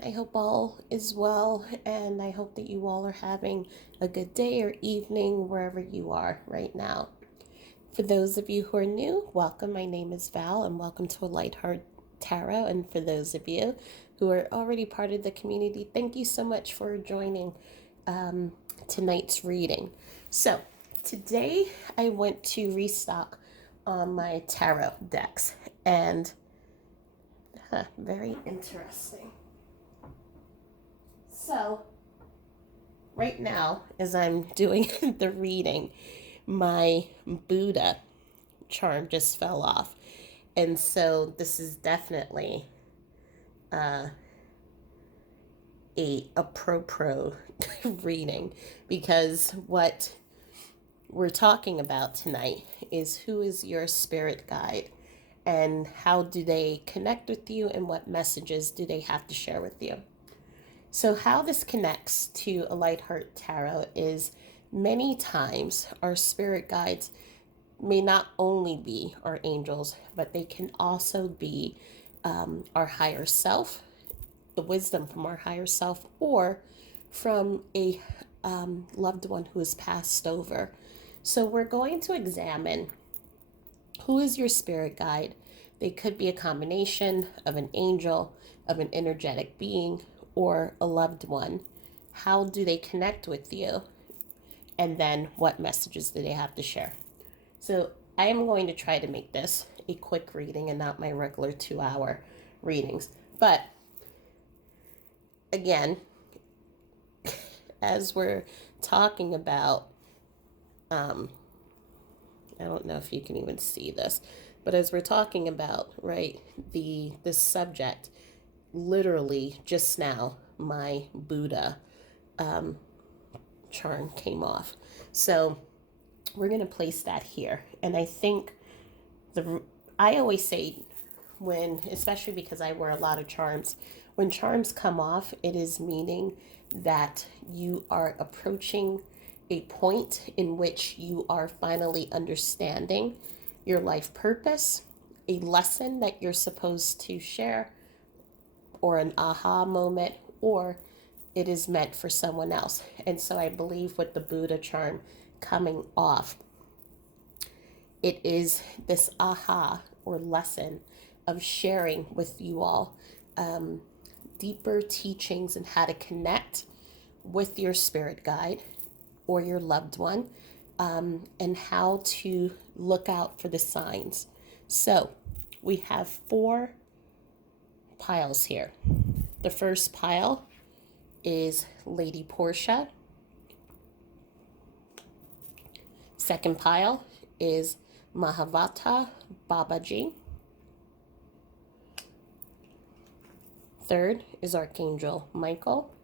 everyone. I hope all is well, and I hope that you all are having a good day or evening wherever you are right now. For those of you who are new, welcome. My name is Val, and welcome to A Light Heart Tarot. And for those of you who are already part of the community, thank you so much for joining tonight's reading. So, today I went to restock on my tarot decks, and very interesting. So, right now, as I'm doing the reading, my Buddha charm just fell off. And so, this is definitely uh, a pro reading, because what we're talking about tonight is who is your spirit guide and how do they connect with you and what messages do they have to share with you. So, how this connects to a Light Heart Tarot is many times our spirit guides may not only be our angels, but they can also be our higher self, the wisdom from our higher self, or from a loved one who has passed over. So, we're going to examine who is your spirit guide. They could be a combination of an angel, of an energetic being, or a loved one. How do they connect with you? And then what messages do they have to share? So I am going to try to make this a quick reading and not my regular 2-hour readings. But again, as we're talking about, I don't know if you can even see this, but as we're talking about, right, this subject, literally just now my Buddha charm came off. So we're going to place that here. And I think I always say, when, especially because I wear a lot of charms, when charms come off, it is meaning that you are approaching a point in which you are finally understanding your life purpose, a lesson that you're supposed to share, or an aha moment, or it is meant for someone else. And so I believe with the Buddha charm coming off, it is this aha or lesson of sharing with you all deeper teachings and how to connect with your spirit guide or your loved one, and how to look out for the signs. So we have 4 piles here. The first pile is Lady Portia. Second pile is Mahavatar, Babaji. Third is Archangel Michael.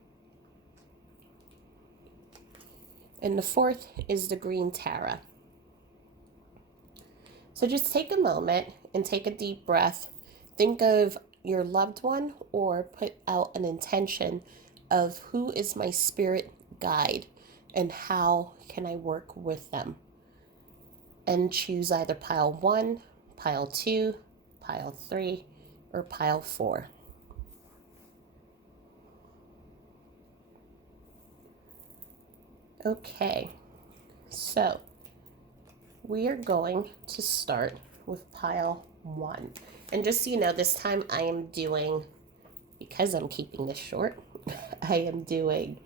And the fourth is the Green Tara. So just take a moment and take a deep breath. Think of your loved one, or put out an intention of who is my spirit guide and how can I work with them. And choose either pile 1, pile 2, pile 3, or pile 4. Okay, so we are going to start with pile 1. And just so you know, this time I am doing, because I'm keeping this short, I am doing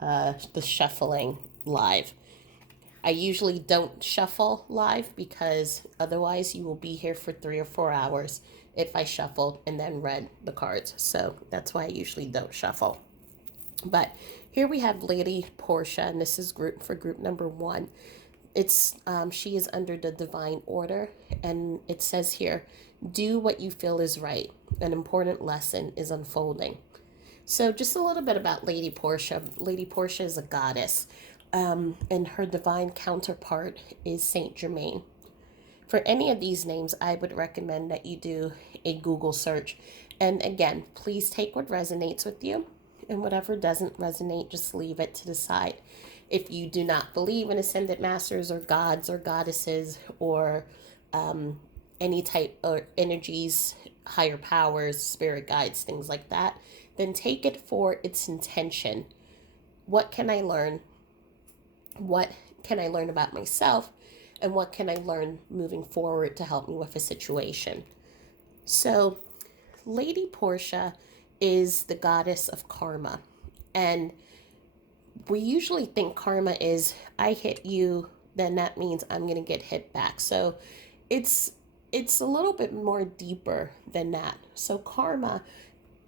the shuffling live. I usually don't shuffle live because otherwise you will be here for 3 or 4 hours if I shuffled and then read the cards. So that's why I usually don't shuffle. But here we have Lady Portia, and this is group number 1. It's she is under the divine order, and it says here, do what you feel is right. An important lesson is unfolding. So just a little bit about Lady Portia. Lady Portia is a goddess, and her divine counterpart is Saint Germain. For any of these names, I would recommend that you do a Google search. And again, please take what resonates with you, and whatever doesn't resonate, just leave it to the side. If you do not believe in ascended masters or gods or goddesses or any type of energies, higher powers, spirit guides, things like that, then take it for its intention. What can I learn? What can I learn about myself? And what can I learn moving forward to help me with a situation? So, Lady Portia is the goddess of karma. And we usually think karma is I hit you, then that means I'm going to get hit back. So, it's a little bit more deeper than that. So karma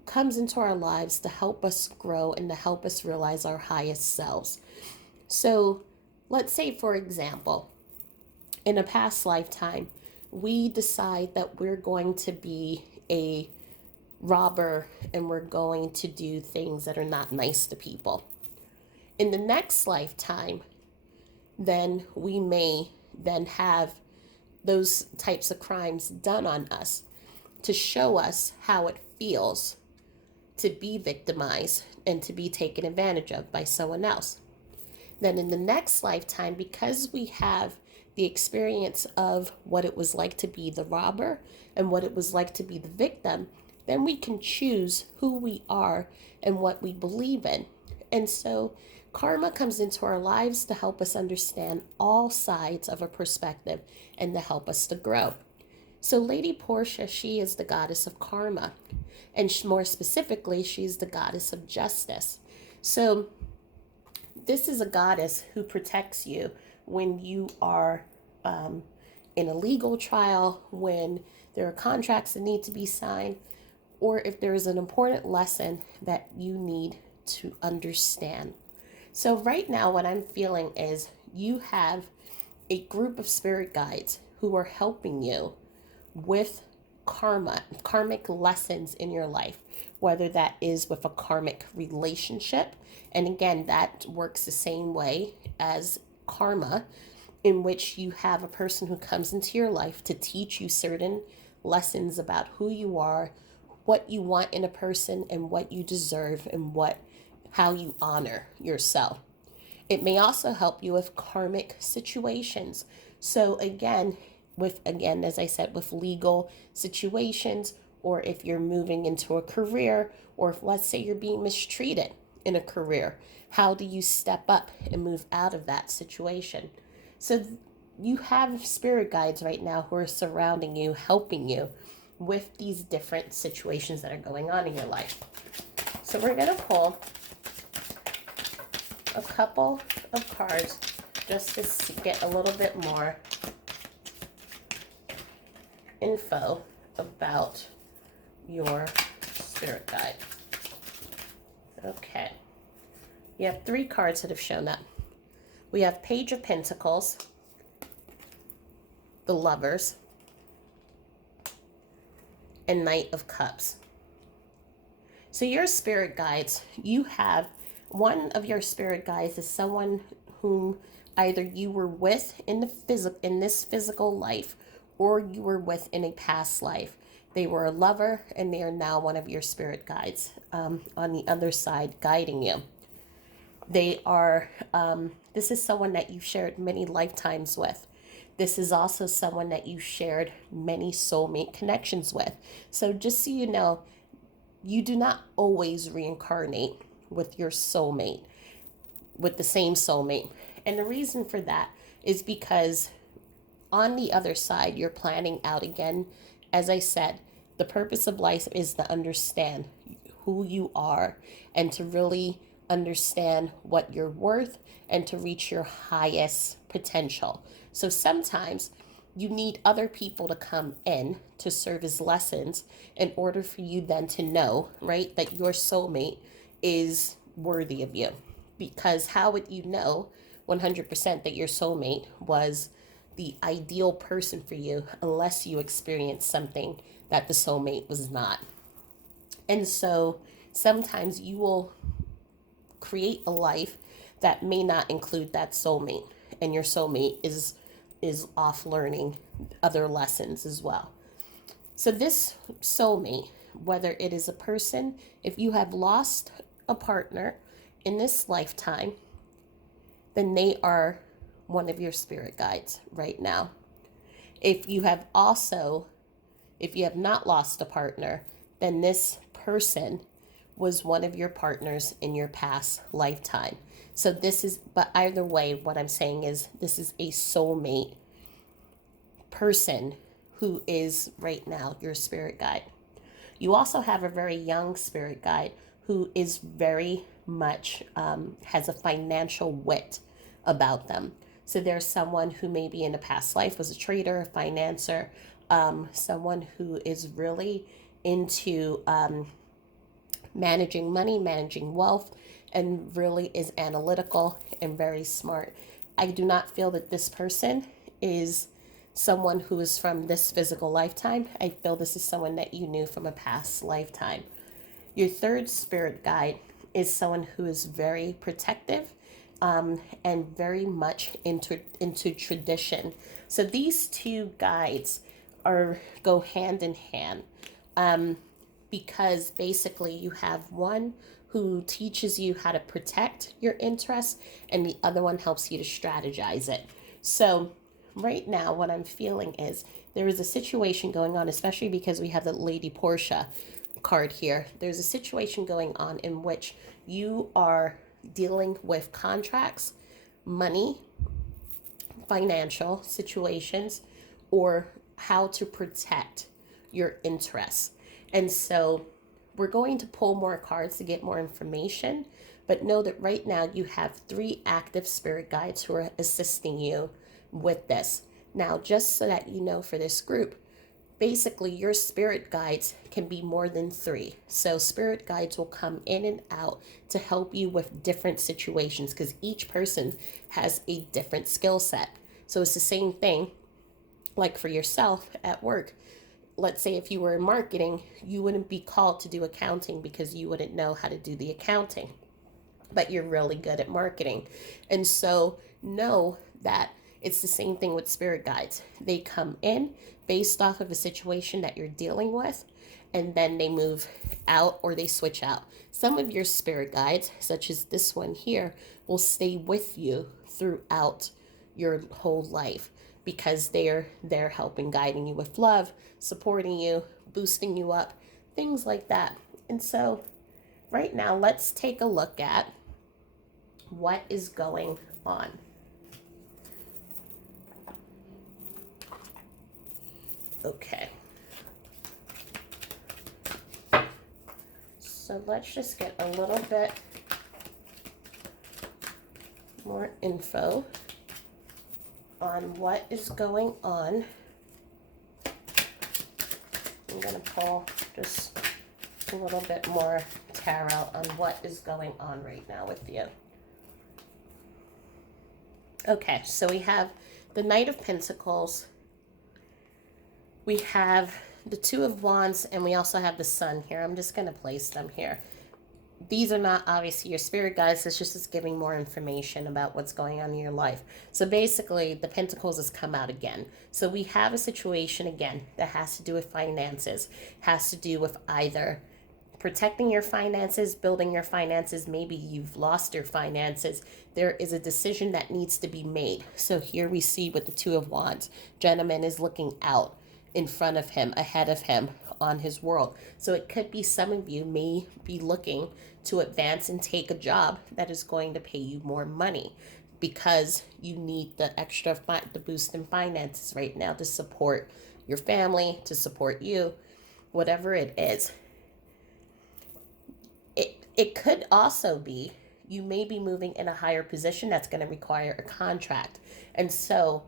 comes into our lives to help us grow and to help us realize our highest selves. So let's say, for example, in a past lifetime, we decide that we're going to be a robber and we're going to do things that are not nice to people. In the next lifetime, then we may then have those types of crimes done on us to show us how it feels to be victimized and to be taken advantage of by someone else. Then in the next lifetime, because we have the experience of what it was like to be the robber and what it was like to be the victim, then we can choose who we are and what we believe in. And so karma comes into our lives to help us understand all sides of a perspective and to help us to grow. So Lady Portia, she is the goddess of karma. And more specifically, she's the goddess of justice. So this is a goddess who protects you when you are in a legal trial, when there are contracts that need to be signed, or if there is an important lesson that you need to understand. So right now, what I'm feeling is you have a group of spirit guides who are helping you with karmic lessons in your life, whether that is with a karmic relationship. And again, that works the same way as karma, in which you have a person who comes into your life to teach you certain lessons about who you are, what you want in a person, and what you deserve, and how you honor yourself. It may also help you with karmic situations. So again, as I said, with legal situations, or if you're moving into a career, or if, let's say, you're being mistreated in a career, how do you step up and move out of that situation? So you have spirit guides right now who are surrounding you, helping you with these different situations that are going on in your life. So we're going to pull a couple of cards just to get a little bit more info about your spirit guide. Okay. You have 3 cards that have shown up. We have Page of Pentacles, the Lovers, and Knight of Cups. So your spirit guides, you have one of your spirit guides is someone whom either you were with in this physical life, or you were with in a past life. They were a lover and they are now one of your spirit guides on the other side guiding you. They are, this is someone that you've shared many lifetimes with. This is also someone that you shared many soulmate connections with. So just so you know, you do not always reincarnate with your soulmate, with the same soulmate. And the reason for that is because on the other side, you're planning out again. As I said, the purpose of life is to understand who you are and to really understand what you're worth and to reach your highest potential. So sometimes you need other people to come in to serve as lessons in order for you then to know, right, that your soulmate is worthy of you. Because how would you know 100% that your soulmate was the ideal person for you unless you experienced something that the soulmate was not? And so sometimes you will create a life that may not include that soulmate, and your soulmate is off learning other lessons as well. So this soulmate, whether it is a person, if you have lost a partner in this lifetime, then they are one of your spirit guides right now. If you have not lost a partner, then this person was one of your partners in your past lifetime. So this is, but either way, what I'm saying is this is a soulmate person who is right now your spirit guide. You also have a very young spirit guide who is very much has a financial wit about them. So there's someone who maybe in a past life was a trader, a financer, someone who is really into managing money, managing wealth, and really is analytical and very smart. I do not feel that this person is someone who is from this physical lifetime. I feel this is someone that you knew from a past lifetime. Your third spirit guide is someone who is very protective and very much into tradition. So these two guides go hand in hand because basically you have one who teaches you how to protect your interests and the other one helps you to strategize it. So right now what I'm feeling is there is a situation going on, especially because we have the Lady Portia card here. There's a situation going on in which you are dealing with contracts, money, financial situations, or how to protect your interests. And so we're going to pull more cards to get more information, but know that right now you have 3 active spirit guides who are assisting you with this. Now, just so that you know, for this group, basically your spirit guides can be more than 3. So spirit guides will come in and out to help you with different situations because each person has a different skill set. So it's the same thing like for yourself at work. Let's say if you were in marketing, you wouldn't be called to do accounting because you wouldn't know how to do the accounting, but you're really good at marketing. And so know that it's the same thing with spirit guides. They come in based off of a situation that you're dealing with, and then they move out or they switch out. Some of your spirit guides, such as this one here, will stay with you throughout your whole life because they're helping, guiding you with love, supporting you, boosting you up, things like that. And so right now, let's take a look at what is going on. Okay. So let's just get a little bit more info on what is going on. I'm going to pull just a little bit more tarot on what is going on right now with you. Okay, so we have the Knight of Pentacles. We have the Two of Wands, and we also have the Sun here. I'm just going to place them here. These are not obviously your spirit guides. It's just giving more information about what's going on in your life. So basically, the Pentacles has come out again. So we have a situation again that has to do with finances, has to do with either protecting your finances, building your finances. Maybe you've lost your finances. There is a decision that needs to be made. So here we see with the Two of Wands, gentleman is looking out in front of him, ahead of him on his world. So it could be some of you may be looking to advance and take a job that is going to pay you more money because you need the extra, the boost in finances right now to support your family, to support you, whatever it is. It could also be you may be moving in a higher position that's going to require a contract. And so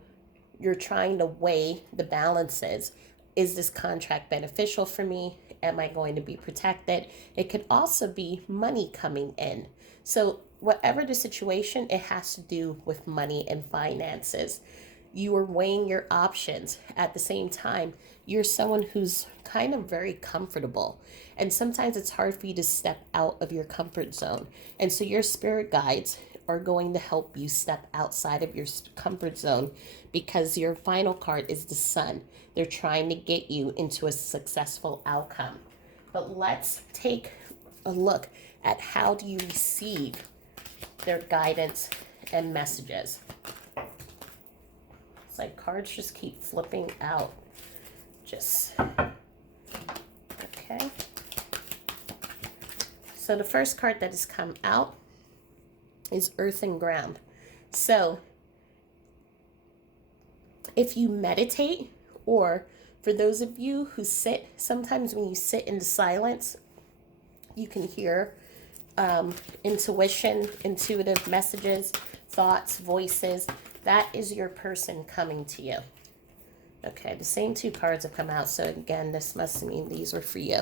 you're trying to weigh the balances. Is this contract beneficial for me? Am I going to be protected? It could also be money coming in. So whatever the situation, it has to do with money and finances. You are weighing your options. At the same time, you're someone who's kind of very comfortable. And sometimes it's hard for you to step out of your comfort zone. And so your spirit guides are going to help you step outside of your comfort zone because your final card is the Sun. They're trying to get you into a successful outcome. But let's take a look at how do you receive their guidance and messages. It's like cards just keep flipping out. Okay. So the first card that has come out is Earth and Ground. So if you meditate, or for those of you who sit, sometimes when you sit in the silence, you can hear intuition, intuitive messages, thoughts, voices. That is your person coming to you. Okay, the same two cards have come out. So again, this must mean these were for you.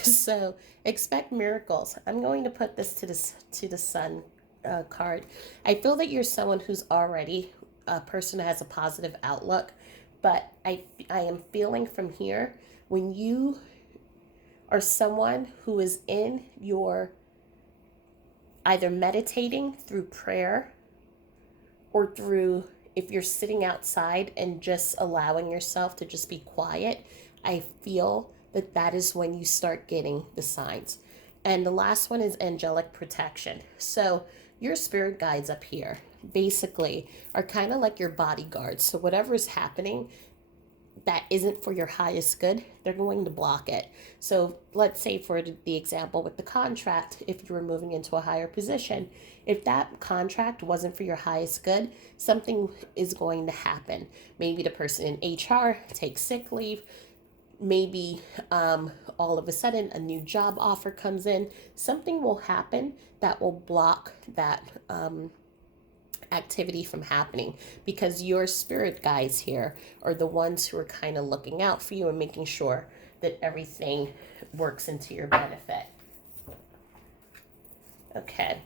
So expect miracles. I'm going to put this to the Sun card. I feel that you're someone who's already a person who has a positive outlook, but I am feeling from here, when you are someone who is in your either meditating through prayer, or through, if you're sitting outside and just allowing yourself to just be quiet, I feel that that is when you start getting the signs. And the last one is angelic protection. So your spirit guides up here basically are kind of like your bodyguards. So whatever is happening that isn't for your highest good, they're going to block it. So let's say for the example with the contract, if you were moving into a higher position, if that contract wasn't for your highest good, something is going to happen. Maybe the person in HR takes sick leave. Maybe all of a sudden a new job offer comes in. Something will happen that will block that activity from happening, because your spirit guides here are the ones who are kind of looking out for you and making sure that everything works into your benefit. Okay,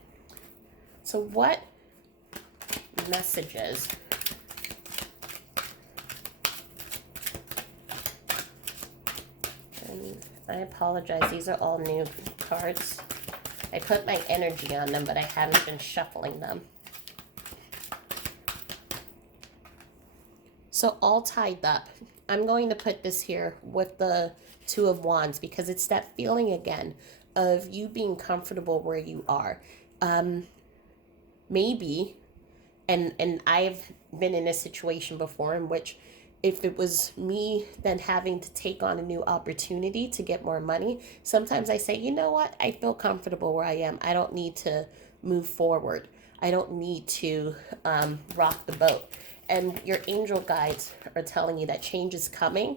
so what messages and I apologize, these are all new cards. I put my energy on them, but I haven't been shuffling them. So all tied up. I'm going to put this here with the Two of Wands, because it's that feeling again of you being comfortable where you are. Maybe, and I've been in a situation before in which, if it was me then having to take on a new opportunity to get more money, sometimes I say, you know what, I feel comfortable where I am. I don't need to move forward. I don't need to rock the boat. And your angel guides are telling you that change is coming.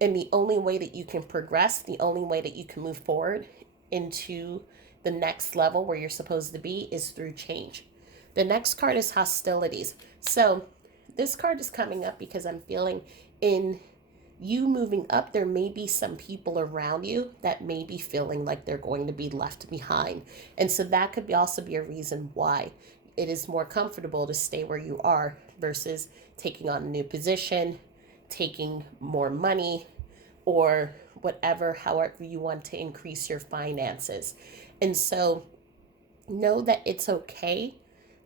And the only way that you can progress, the only way that you can move forward into the next level where you're supposed to be, is through change. The next card is hostilities. So this card is coming up because I'm feeling in you moving up, there may be some people around you that may be feeling like they're going to be left behind. And so that could also be a reason why it is more comfortable to stay where you are versus taking on a new position, taking more money, or whatever, however you want to increase your finances. And so know that it's okay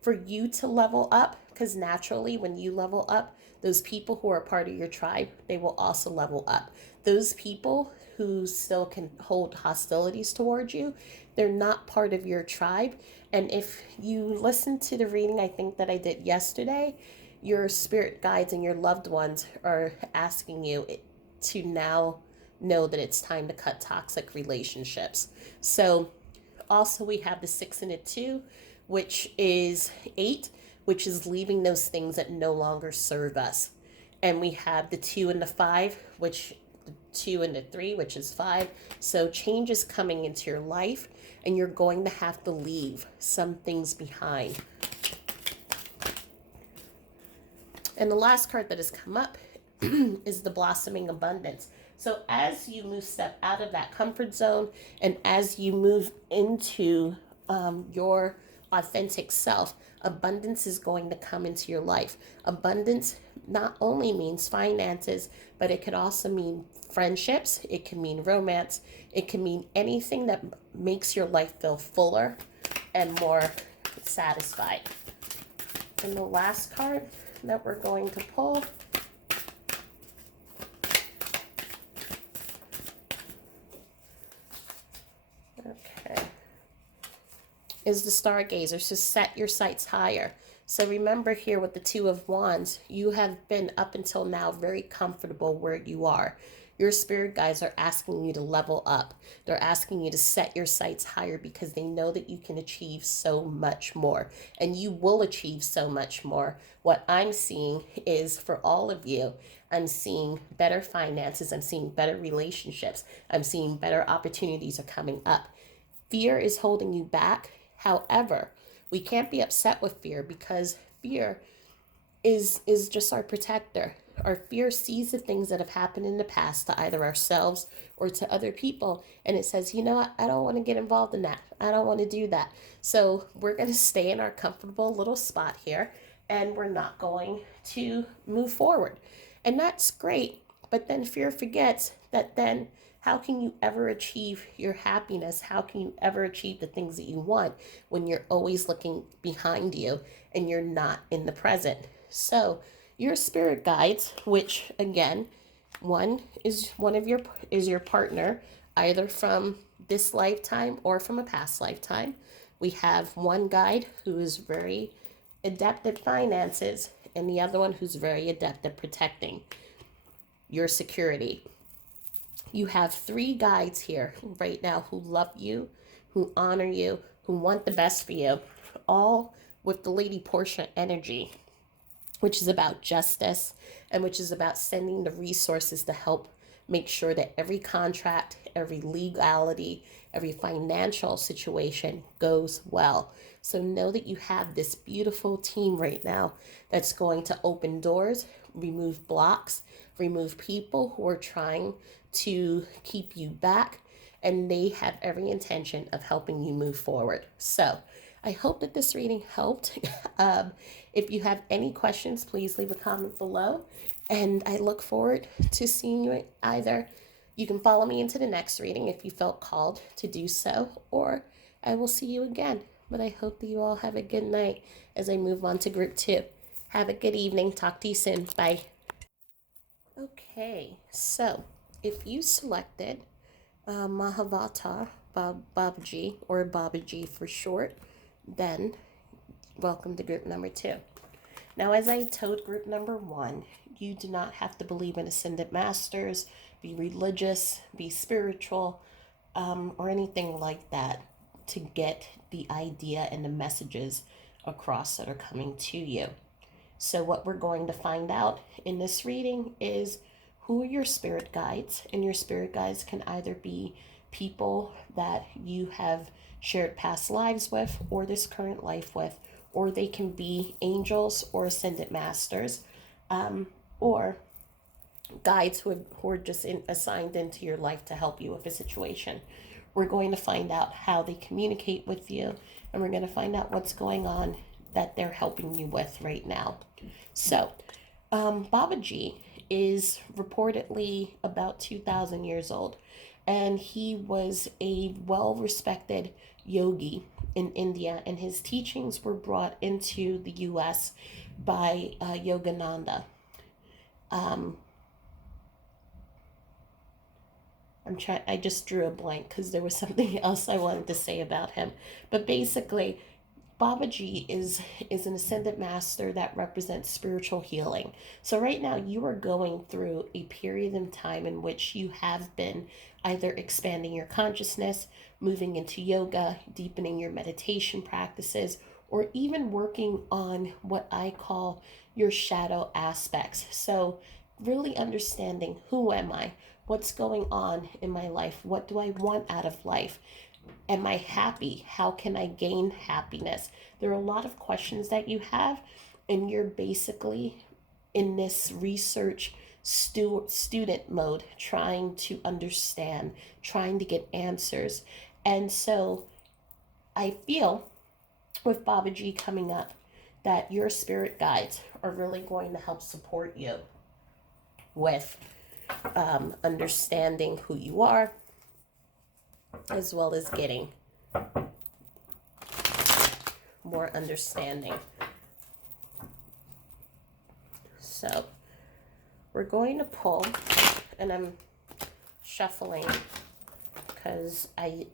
for you to level up, because naturally when you level up, those people who are part of your tribe, they will also level up. Those people who still can hold hostilities towards you, they're not part of your tribe. And if you listen to the reading I think that I did yesterday, your spirit guides and your loved ones are asking you to now know that it's time to cut toxic relationships. So also we have the 6 and the 2, which is 8, which is leaving those things that no longer serve us. And we have the 2 and the 5, which the 2 and the 3, which is 5. So change is coming into your life, and you're going to have to leave some things behind. And the last card that has come up is the blossoming abundance. So as you step out of that comfort zone, and as you move into your authentic self, abundance is going to come into your life. Abundance not only means finances, but it could also mean friendships. It can mean romance. It can mean anything that makes your life feel fuller and more satisfied. And the last card that we're going to pull is the Stargazer. So set your sights higher. So remember here with the 2 of Wands, you have been up until now very comfortable where you are. Your spirit guides are asking you to level up. They're asking you to set your sights higher because they know that you can achieve so much more, and you will achieve so much more. What I'm seeing is for all of you, I'm seeing better finances. I'm seeing better relationships. I'm seeing better opportunities are coming up. Fear is holding you back. However, we can't be upset with fear because fear is just our protector. Our fear sees the things that have happened in the past to either ourselves or to other people, and it says, you know what, I don't want to get involved in that. I don't want to do that. So we're going to stay in our comfortable little spot here, and we're not going to move forward. And that's great, but then fear forgets that then how can you ever achieve your happiness? How can you ever achieve the things that you want when you're always looking behind you and you're not in the present? So your spirit guides, which again, one of your partner, either from this lifetime or from a past lifetime. We have one guide who is very adept at finances, and the other one who's very adept at protecting your security. You have three guides here right now who love you, who honor you, who want the best for you, all with the Lady Portia energy, which is about justice and which is about sending the resources to help make sure that every contract, every legality, every financial situation goes well. So know that you have this beautiful team right now that's going to open doors, remove blocks, remove people who are trying to keep you back, and they have every intention of helping you move forward. So I hope that this reading helped. If you have any questions, please leave a comment below. And I look forward to seeing you either. You can follow me into the next reading if you felt called to do so, or I will see you again. But I hope that you all have a good night as I move on to group 2. Have a good evening. Talk to you soon. Bye. Okay, so if you selected Mahavatar, Babaji, or Babaji for short, then welcome to group number 2. Now, as I told group number 1, you do not have to believe in ascended masters, be religious, be spiritual, or anything like that to get the idea and the messages across that are coming to you. So what we're going to find out in this reading is who are your spirit guides, and your spirit guides can either be people that you have shared past lives with or this current life with, or they can be angels or ascended masters, or guides who are just assigned into your life to help you with a situation. We're going to find out how they communicate with you, and we're going to find out what's going on that they're helping you with right now. So, Babaji is reportedly about 2,000 years old, and he was a well-respected yogi in India, and his teachings were brought into the U.S. by Yogananda. I just drew a blank because there was something else I wanted to say about him. But basically, Babaji is an ascended master that represents spiritual healing. So right now you are going through a period in time in which you have been either expanding your consciousness, moving into yoga, deepening your meditation practices, or even working on what I call your shadow aspects. So really understanding, who am I? What's going on in my life? What do I want out of life? Am I happy? How can I gain happiness? There are a lot of questions that you have, and you're basically in this research student mode, trying to understand, trying to get answers. And so I feel with Babaji coming up that your spirit guides are really going to help support you with understanding who you are, as well as getting more understanding. So we're going to pull, and I'm shuffling because I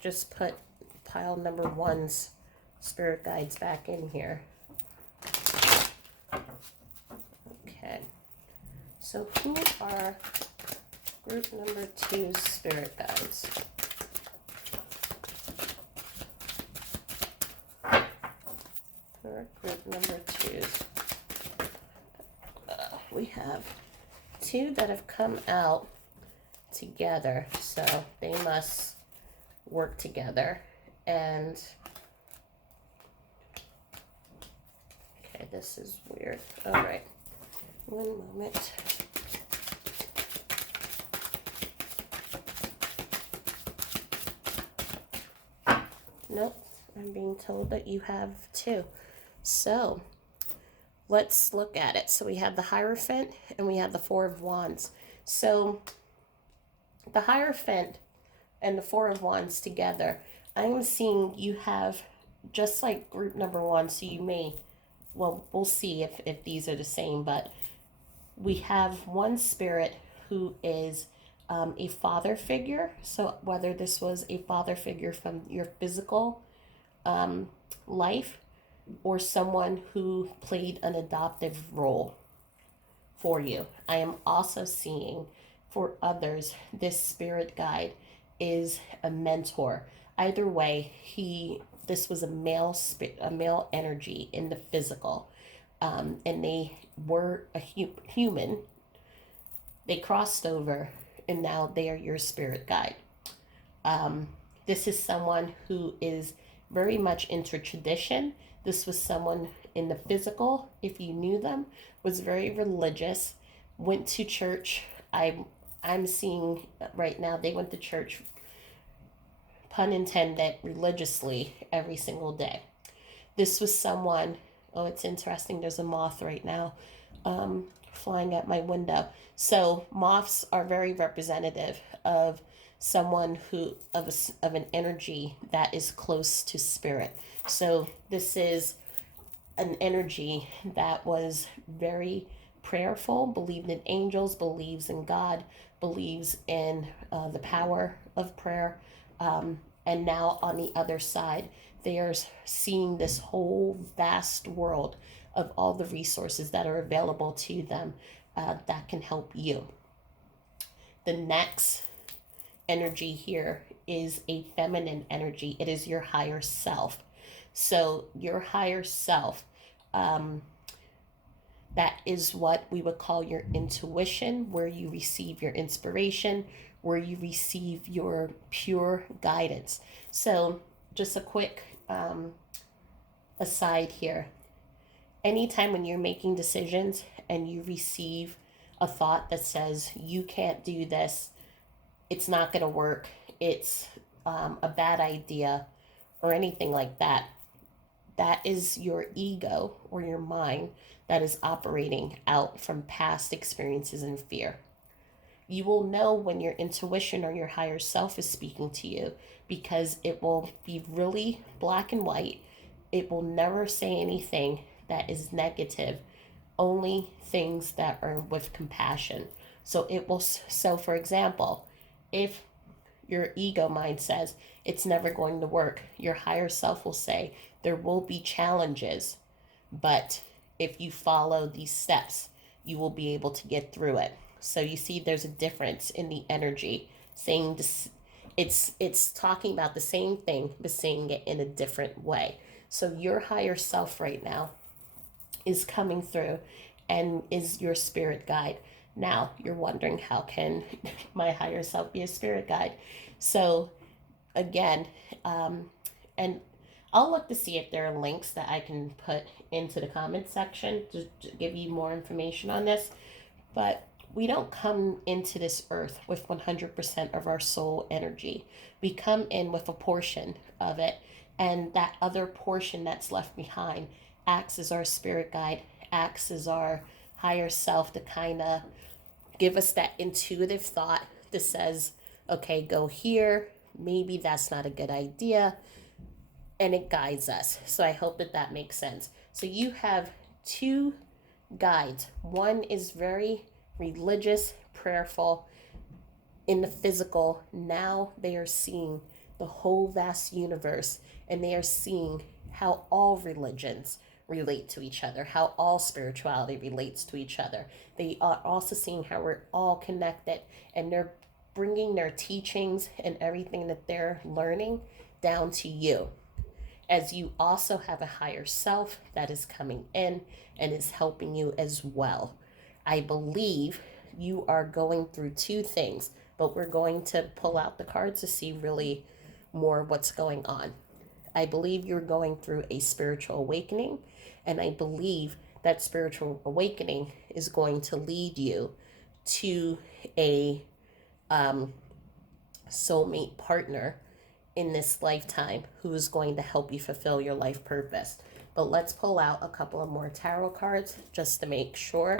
just put pile number 1's spirit guides back in here. Okay, So who are group number 2 spirit guides? For group number 2. We have 2 that have come out together, so they must work together. And okay, this is weird. All right, one moment. Nope, I'm being told that you have 2. So let's look at it. So we have the Hierophant and we have the 4 of Wands. So the Hierophant and the 4 of Wands together, I'm seeing you have just like group number 1. So you may, well, we'll see if these are the same, but we have one spirit who is a father figure. So whether this was a father figure from your physical life, or someone who played an adoptive role for you. I am also seeing for others, this spirit guide is a mentor. Either way, this was a male energy in the physical, and they were a human. They crossed over, and now they are your spirit guide. This is someone who is very much into tradition. This was someone in the physical, if you knew them, was very religious, went to church. I'm seeing right now they went to church, pun intended, religiously every single day. This was someone, oh, it's interesting, there's a moth right now flying at my window. So moths are very representative of someone who of an energy that is close to spirit. So this is an energy that was very prayerful, believed in angels, believes in God, believes in the power of prayer. And now on the other side, they are seeing this whole vast world of all the resources that are available to them that can help you. The next energy here is a feminine energy. It is your higher self. So your higher self, that is what we would call your intuition, where you receive your inspiration, where you receive your pure guidance. So just a quick aside here. Anytime when you're making decisions and you receive a thought that says you can't do this, it's not going to work, it's a bad idea, or anything like that, that is your ego or your mind that is operating out from past experiences and fear. You will know when your intuition or your higher self is speaking to you, because it will be really black and white. It will never say anything that is negative, only things that are with compassion. So it will, so for example, if your ego mind says it's never going to work, your higher self will say there will be challenges, but if you follow these steps, you will be able to get through it. So you see there's a difference in the energy, saying this, it's talking about the same thing but saying it in a different way. So your higher self right now is coming through and is your spirit guide. Now you're wondering, how can my higher self be a spirit guide? So again, and I'll look to see if there are links that I can put into the comment section to give you more information on this. But we don't come into this earth with 100% of our soul energy. We come in with a portion of it, and that other portion that's left behind acts as our spirit guide, acts as our higher self to kind of give us that intuitive thought that says, okay, go here, maybe that's not a good idea, and it guides us. So I hope that that makes sense. So you have 2 guides. One is very religious, prayerful in the physical. Now they are seeing the whole vast universe, and they are seeing how all religions relate to each other, how all spirituality relates to each other. They are also seeing how we're all connected, and they're bringing their teachings and everything that they're learning down to you, as you also have a higher self that is coming in and is helping you as well. I believe you are going through two things, but we're going to pull out the cards to see really more what's going on. I believe you're going through a spiritual awakening, and I believe that spiritual awakening is going to lead you to a soulmate partner in this lifetime who is going to help you fulfill your life purpose. But let's pull out a couple of more tarot cards just to make sure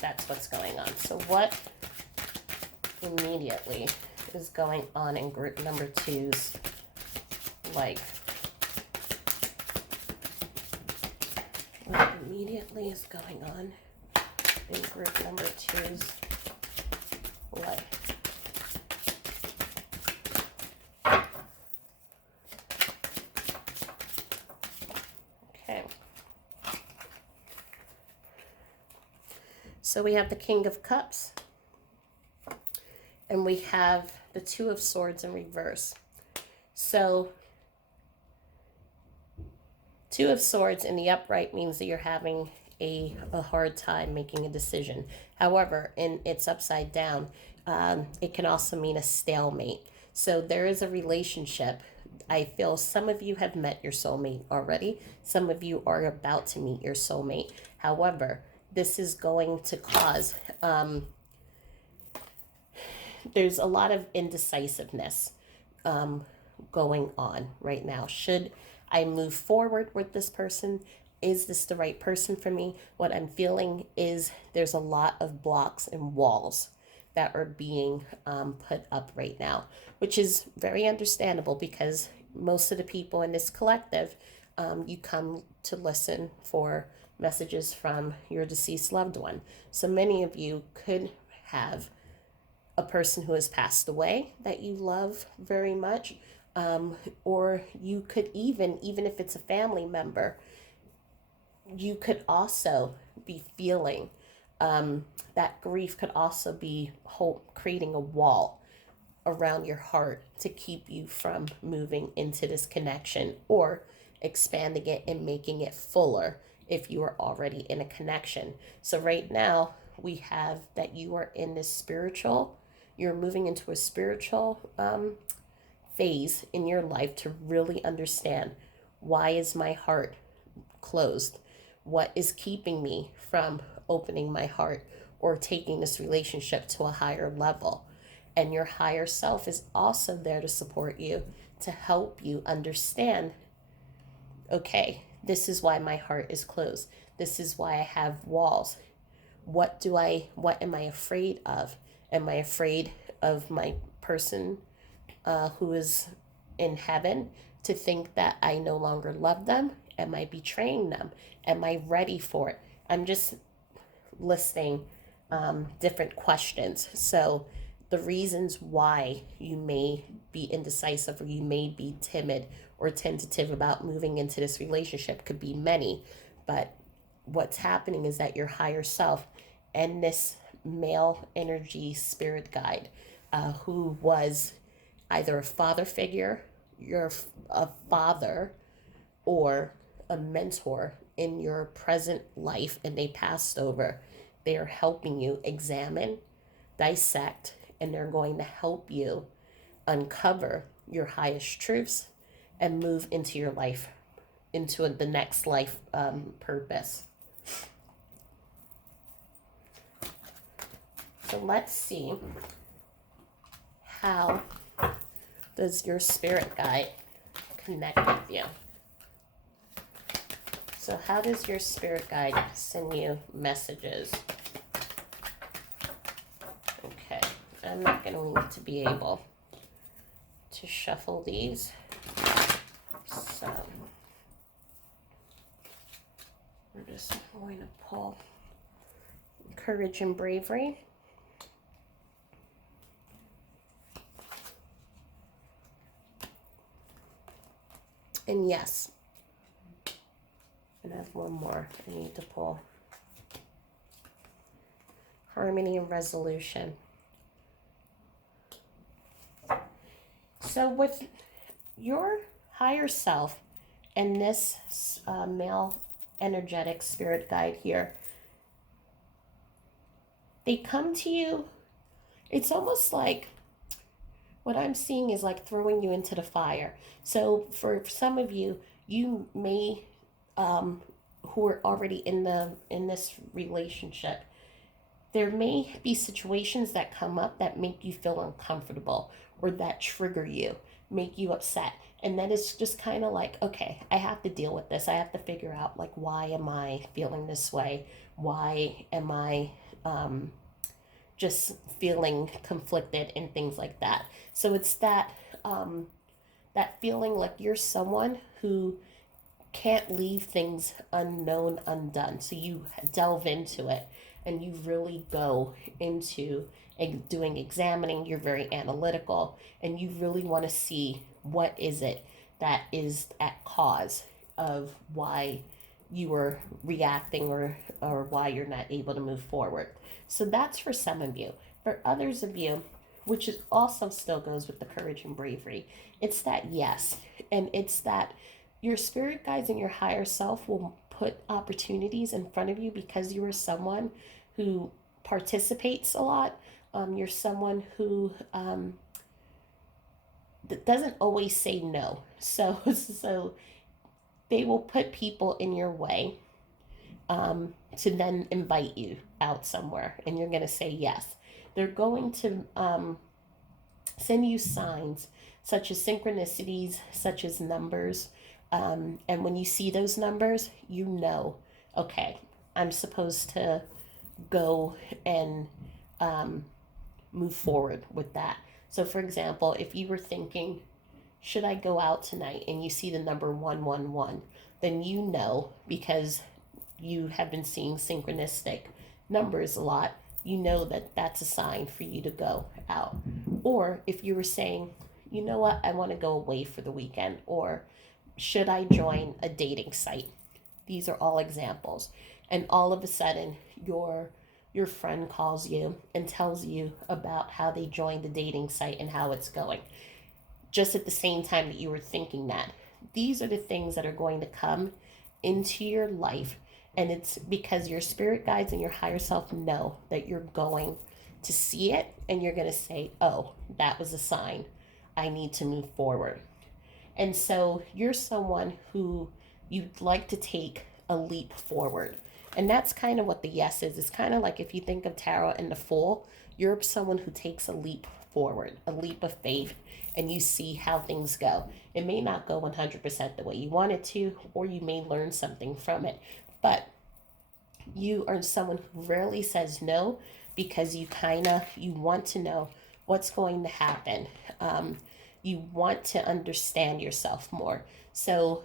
that's what's going on. So what immediately is going on in group number 2's life? What immediately is going on in group number 2's life? Okay. So we have the King of Cups, and we have the Two of Swords in reverse. So Two of Swords in the upright means that you're having a hard time making a decision. However, in it's upside down, it can also mean a stalemate. So there is a relationship. I feel some of you have met your soulmate already. Some of you are about to meet your soulmate. However, this is going to cause, there's a lot of indecisiveness going on right now. Should I move forward with this person? Is this the right person for me? What I'm feeling is there's a lot of blocks and walls that are being put up right now, which is very understandable because most of the people in this collective, you come to listen for messages from your deceased loved one. So many of you could have a person who has passed away that you love very much, or you could even if it's a family member, you could also be feeling that grief could also be creating a wall around your heart to keep you from moving into this connection or expanding it and making it fuller if you are already in a connection. So right now we have that you are in this spiritual, you're moving into a spiritual phase in your life to really understand, why is my heart closed? What is keeping me from opening my heart or taking this relationship to a higher level? And your higher self is also there to support you, to help you understand, okay, this is why my heart is closed. This is why I have walls. What am I afraid of? Am I afraid of my person who is in heaven to think that I no longer love them? Am I betraying them? Am I ready for it? I'm just listing different questions. So the reasons why you may be indecisive or you may be timid or tentative about moving into this relationship could be many. But what's happening is that your higher self and this male energy spirit guide, who was either a father figure, you're a father, or a mentor in your present life and they passed over, they are helping you examine, dissect, and they're going to help you uncover your highest truths and move into your life, into the next life purpose. So let's see, how does your spirit guide connect with you? So how does your spirit guide send you messages? Okay, I'm not going to be able to shuffle these. So we're just going to pull Courage and Bravery. And yes, And I have one more I need to pull. Harmony and resolution. So with your higher self and this male energetic spirit guide here, they come to you. It's almost like what I'm seeing is like throwing you into the fire. So for some of you, you may who are already in this relationship, there may be situations that come up that make you feel uncomfortable or that trigger you, make you upset. And then it's just kind of like, okay, I have to deal with this. I have to figure out, like, why am I feeling this way? Why am I just feeling conflicted and things like that? So it's that that feeling like you're someone who can't leave things unknown, undone. So you delve into it and you really go into doing examining. You're very analytical and you really want to see what is it that is at cause of why you are reacting or why you're not able to move forward. So that's for some of you. For others of you, which is also still goes with the courage and bravery, it's that yes. And it's that your spirit guides and your higher self will put opportunities in front of you because you are someone who participates a lot. You're someone who doesn't always say no. So they will put people in your way to then invite you out somewhere, and you're going to say yes. They're going to send you signs such as synchronicities, such as numbers. And when you see those numbers, you know, okay, I'm supposed to go and move forward with that. So for example, if you were thinking, should I go out tonight? And you see the number 111, then you know, because you have been seeing synchronistic numbers a lot, you know that that's a sign for you to go out. Or if you were saying, you know what, I want to go away for the weekend, or should I join a dating site? These are all examples. And all of a sudden, your friend calls you and tells you about how they joined the dating site and how it's going. Just at the same time that you were thinking that. These are the things that are going to come into your life. And it's because your spirit guides and your higher self know that you're going to see it and you're going to say, oh, that was a sign. I need to move forward. And so you're someone who you'd like to take a leap forward. And that's kind of what the yes is. It's kind of like if you think of tarot and the Fool, you're someone who takes a leap forward, a leap of faith, and you see how things go. It may not go 100% the way you want it to, or you may learn something from it. But you are someone who rarely says no because you want to know what's going to happen. You want to understand yourself more. So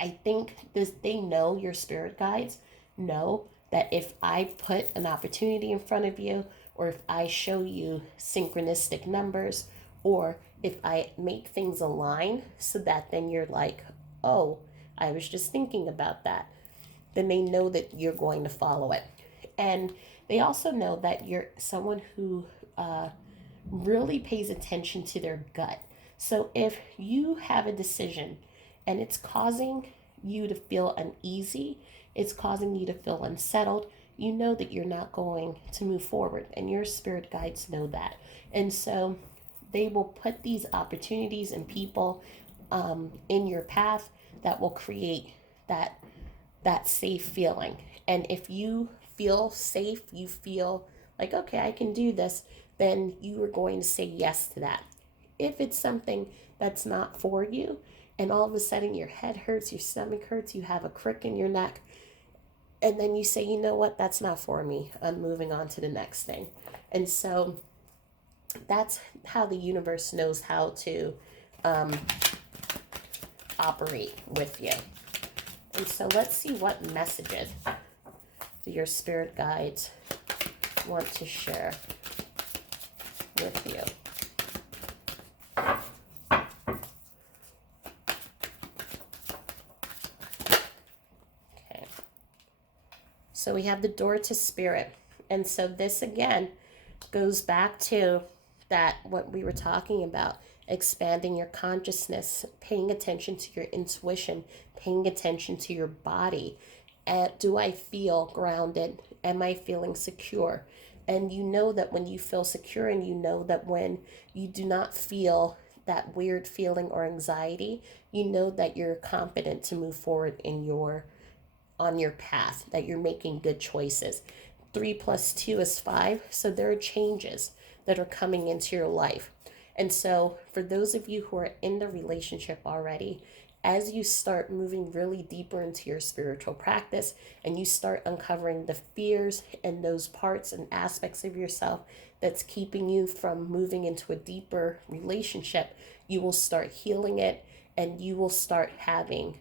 I think they know, your spirit guides know that if I put an opportunity in front of you, or if I show you synchronistic numbers, or if I make things align so that then you're like, oh, I was just thinking about that, then they know that you're going to follow it. And they also know that you're someone who really pays attention to their gut. So if you have a decision and it's causing you to feel uneasy, it's causing you to feel unsettled, you know that you're not going to move forward, and your spirit guides know that. And so they will put these opportunities and people in your path that will create that safe feeling. And if you feel safe, you feel like, okay, I can do this, then you are going to say yes to that. If it's something that's not for you, and all of a sudden your head hurts, your stomach hurts, you have a crick in your neck, and then you say, you know what, that's not for me, I'm moving on to the next thing. And so that's how the universe knows how to operate with you. And so let's see what messages do your spirit guides want to share with you. So we have the door to spirit. And so this again goes back to that what we were talking about, expanding your consciousness, paying attention to your intuition, paying attention to your body. Do I feel grounded? Am I feeling secure? And you know that when you feel secure, and you know that when you do not feel that weird feeling or anxiety, you know that you're confident to move forward in your on your path, that you're making good choices. 3 plus 2 is 5. So there are changes that are coming into your life. And so, for those of you who are in the relationship already, as you start moving really deeper into your spiritual practice and you start uncovering the fears and those parts and aspects of yourself that's keeping you from moving into a deeper relationship, you will start healing it, and you will start having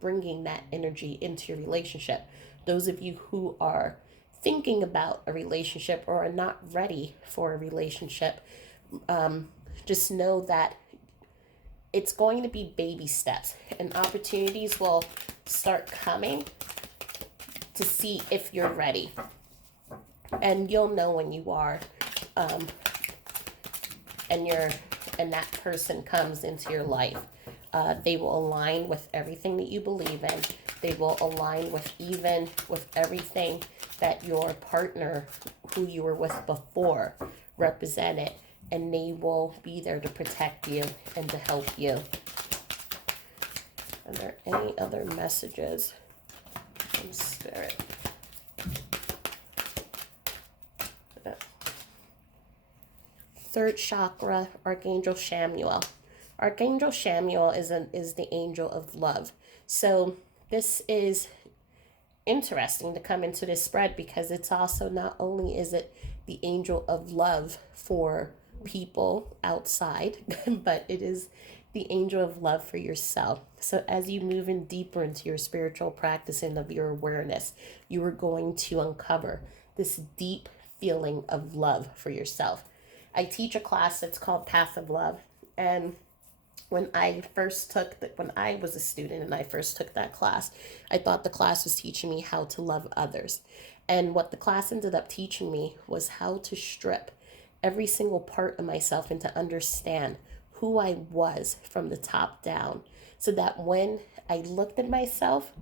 bringing that energy into your relationship. Those of you who are thinking about a relationship or are not ready for a relationship, just know that it's going to be baby steps, and opportunities will start coming to see if you're ready. And you'll know when you are, and that person comes into your life. They will align with everything that you believe in. They will align with everything that your partner, who you were with before, represented. And they will be there to protect you and to help you. Are there any other messages from Spirit? Third chakra, Archangel Chamuel. Archangel Chamuel is the angel of love. So this is interesting to come into this spread, because it's also, not only is it the angel of love for people outside, but it is the angel of love for yourself. So as you move in deeper into your spiritual practice and of your awareness, you are going to uncover this deep feeling of love for yourself. I teach a class that's called Path of Love, and when I was a student and I first took that class, I thought the class was teaching me how to love others. And what the class ended up teaching me was how to strip every single part of myself and to understand who I was from the top down, so that when I looked at myself,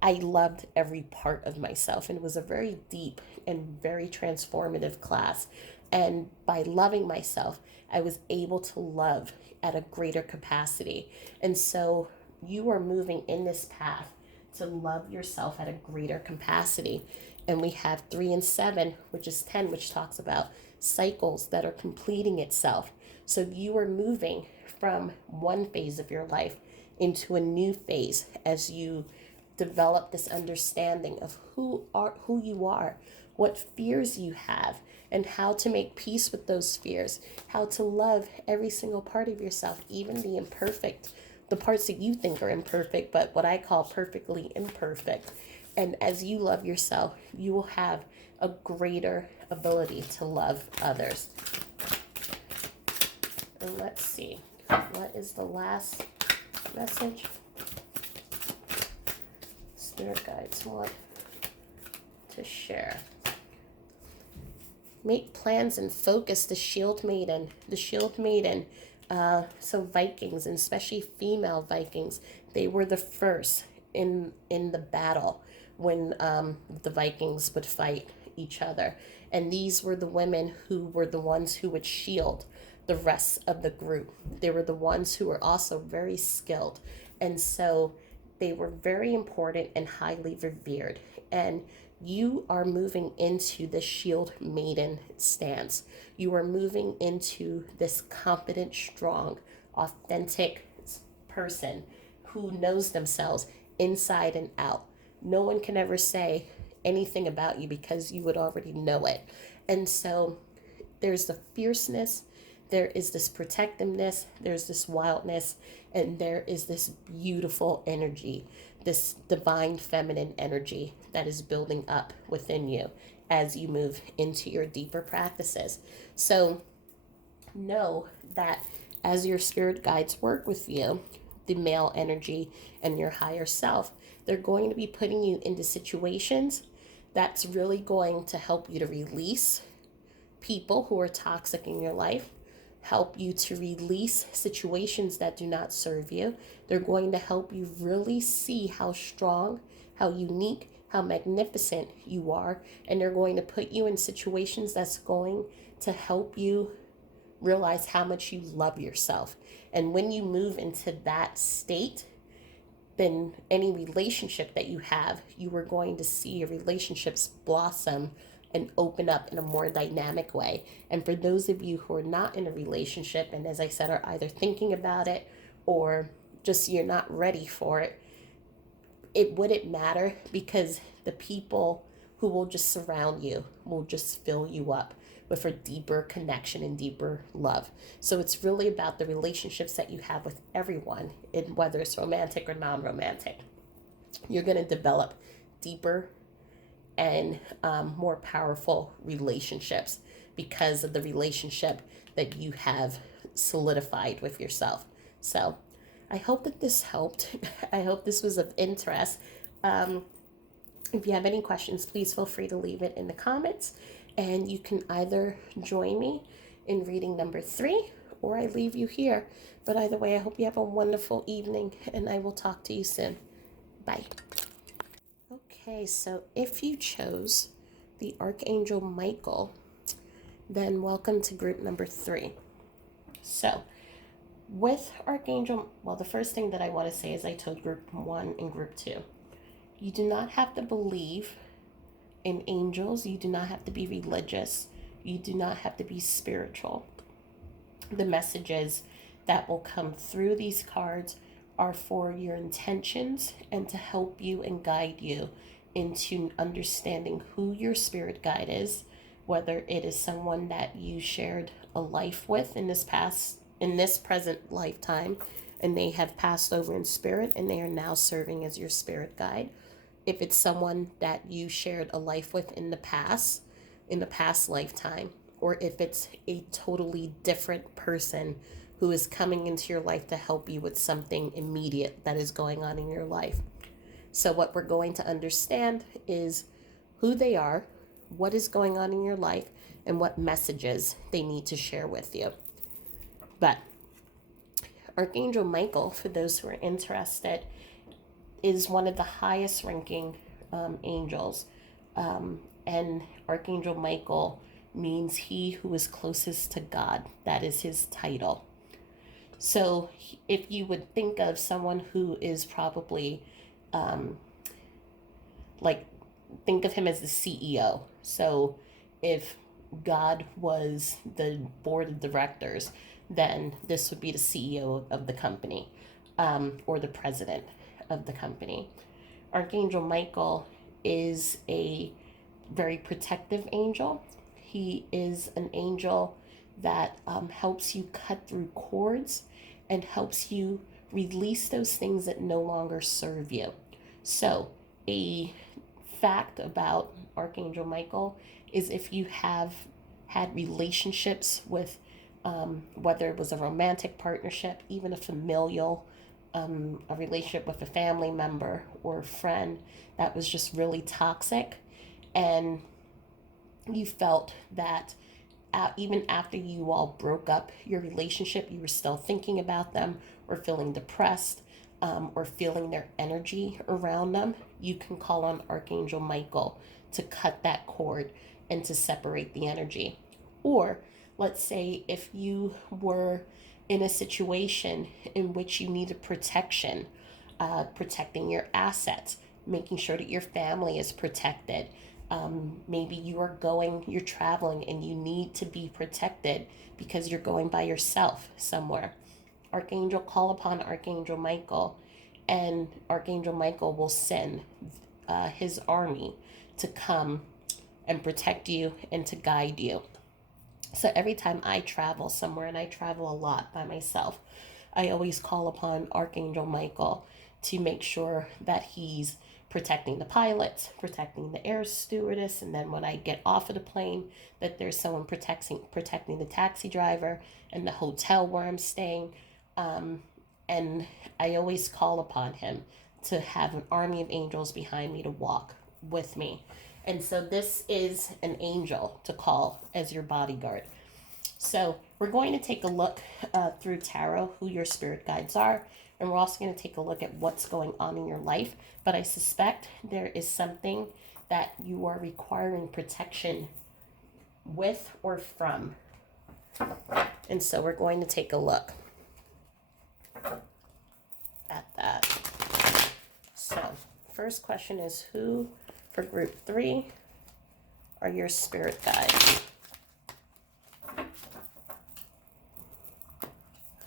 I loved every part of myself. And it was a very deep and very transformative class. And by loving myself, I was able to love at a greater capacity. And so you are moving in this path to love yourself at a greater capacity. And we have 3 and 7, which is 10, which talks about cycles that are completing itself. So you are moving from one phase of your life into a new phase as you develop this understanding of who you are, what fears you have, and how to make peace with those fears, how to love every single part of yourself, even the parts that you think are imperfect, but what I call perfectly imperfect. And as you love yourself, you will have a greater ability to love others. And let's see, what is the last message Spirit guides want to share? Make plans and focus. The shield maiden. So Vikings, and especially female Vikings, they were the first in the battle when the Vikings would fight each other. And these were the women who were the ones who would shield the rest of the group. They were the ones who were also very skilled. And so they were very important and highly revered. And you are moving into the shield maiden stance. You are moving into this confident, strong, authentic person who knows themselves inside and out. No one can ever say anything about you because you would already know it. And so there's the fierceness, there is this protectiveness, there's this wildness, and there is this beautiful energy, this divine feminine energy that is building up within you as you move into your deeper practices. So know that as your spirit guides work with you, the male energy and your higher self, they're going to be putting you into situations That's really going to help you to release people who are toxic in your life, help you to release situations that do not serve you. They're going to help you really see how strong, how unique, how magnificent you are. And they're going to put you in situations that's going to help you realize how much you love yourself. And when you move into that state, then any relationship that you have, you are going to see your relationships blossom and open up in a more dynamic way. And for those of you who are not in a relationship, and as I said, are either thinking about it or just you're not ready for it, it wouldn't matter, because the people who will just surround you will just fill you up with a deeper connection and deeper love. So it's really about the relationships that you have with everyone, and whether it's romantic or non-romantic, you're going to develop deeper and more powerful relationships because of the relationship that you have solidified with yourself. So I hope that this helped. I hope this was of interest. If you have any questions, please feel free to leave it in the comments. And you can either join me in reading number 3, or I leave you here. But either way, I hope you have a wonderful evening, and I will talk to you soon. Bye. Okay, so if you chose the Archangel Michael, then welcome to group number 3. So with Archangel, well, the first thing that I want to say is I told group 1 and group 2. You do not have to believe in angels. You do not have to be religious. You do not have to be spiritual. The messages that will come through these cards are for your intentions and to help you and guide you into understanding who your spirit guide is, whether it is someone that you shared a life with in this present lifetime, and they have passed over in spirit and they are now serving as your spirit guide. If it's someone that you shared a life with in the past lifetime, or if it's a totally different person who is coming into your life to help you with something immediate that is going on in your life. So what we're going to understand is who they are, what is going on in your life, and what messages they need to share with you. But Archangel Michael, for those who are interested, is one of the highest ranking angels. And Archangel Michael means he who is closest to God. That is his title. So if you would think of someone who is probably think of him as the CEO. So if God was the board of directors, then this would be the CEO of the company, or the president of the company. Archangel Michael is a very protective angel. He is an angel that helps you cut through cords and helps you release those things that no longer serve you. So a fact about Archangel Michael is if you have had relationships with whether it was a romantic partnership, even a familial, a relationship with a family member or a friend that was just really toxic, and you felt that even after you all broke up your relationship, you were still thinking about them or feeling depressed, or feeling their energy around them, you can call on Archangel Michael to cut that cord and to separate the energy. Or let's say if you were in a situation in which you needed protection, protecting your assets, making sure that your family is protected. Maybe you're traveling and you need to be protected because you're going by yourself somewhere. Call upon Archangel Michael, and Archangel Michael will send his army to come and protect you and to guide you. So every time I travel somewhere, and I travel a lot by myself, I always call upon Archangel Michael to make sure that he's protecting the pilots, protecting the air stewardess, and then when I get off of the plane, that there's someone protecting the taxi driver and the hotel where I'm staying. And I always call upon him to have an army of angels behind me to walk with me. And so this is an angel to call as your bodyguard. So we're going to take a look through tarot who your spirit guides are, and we're also going to take a look at what's going on in your life. But I suspect there is something that you are requiring protection with or from. And so we're going to take a look at that. So first question is, who for group 3 are your spirit guides?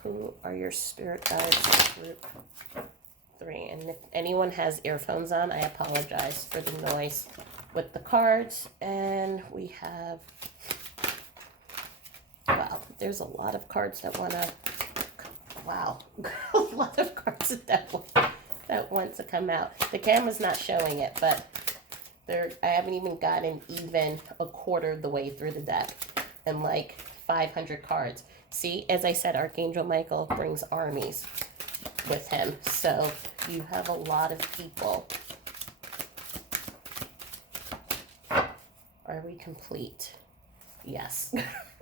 Who are your spirit guides for group 3? And if anyone has earphones on, I apologize for the noise with the cards. And we have, wow, there's a lot of cards that want to, wow, a lot of cards that want to come out. The camera's not showing it, but I haven't even gotten even a quarter of the way through the deck, and like 500 cards. See, as I said, Archangel Michael brings armies with him. So you have a lot of people. Are we complete? Yes.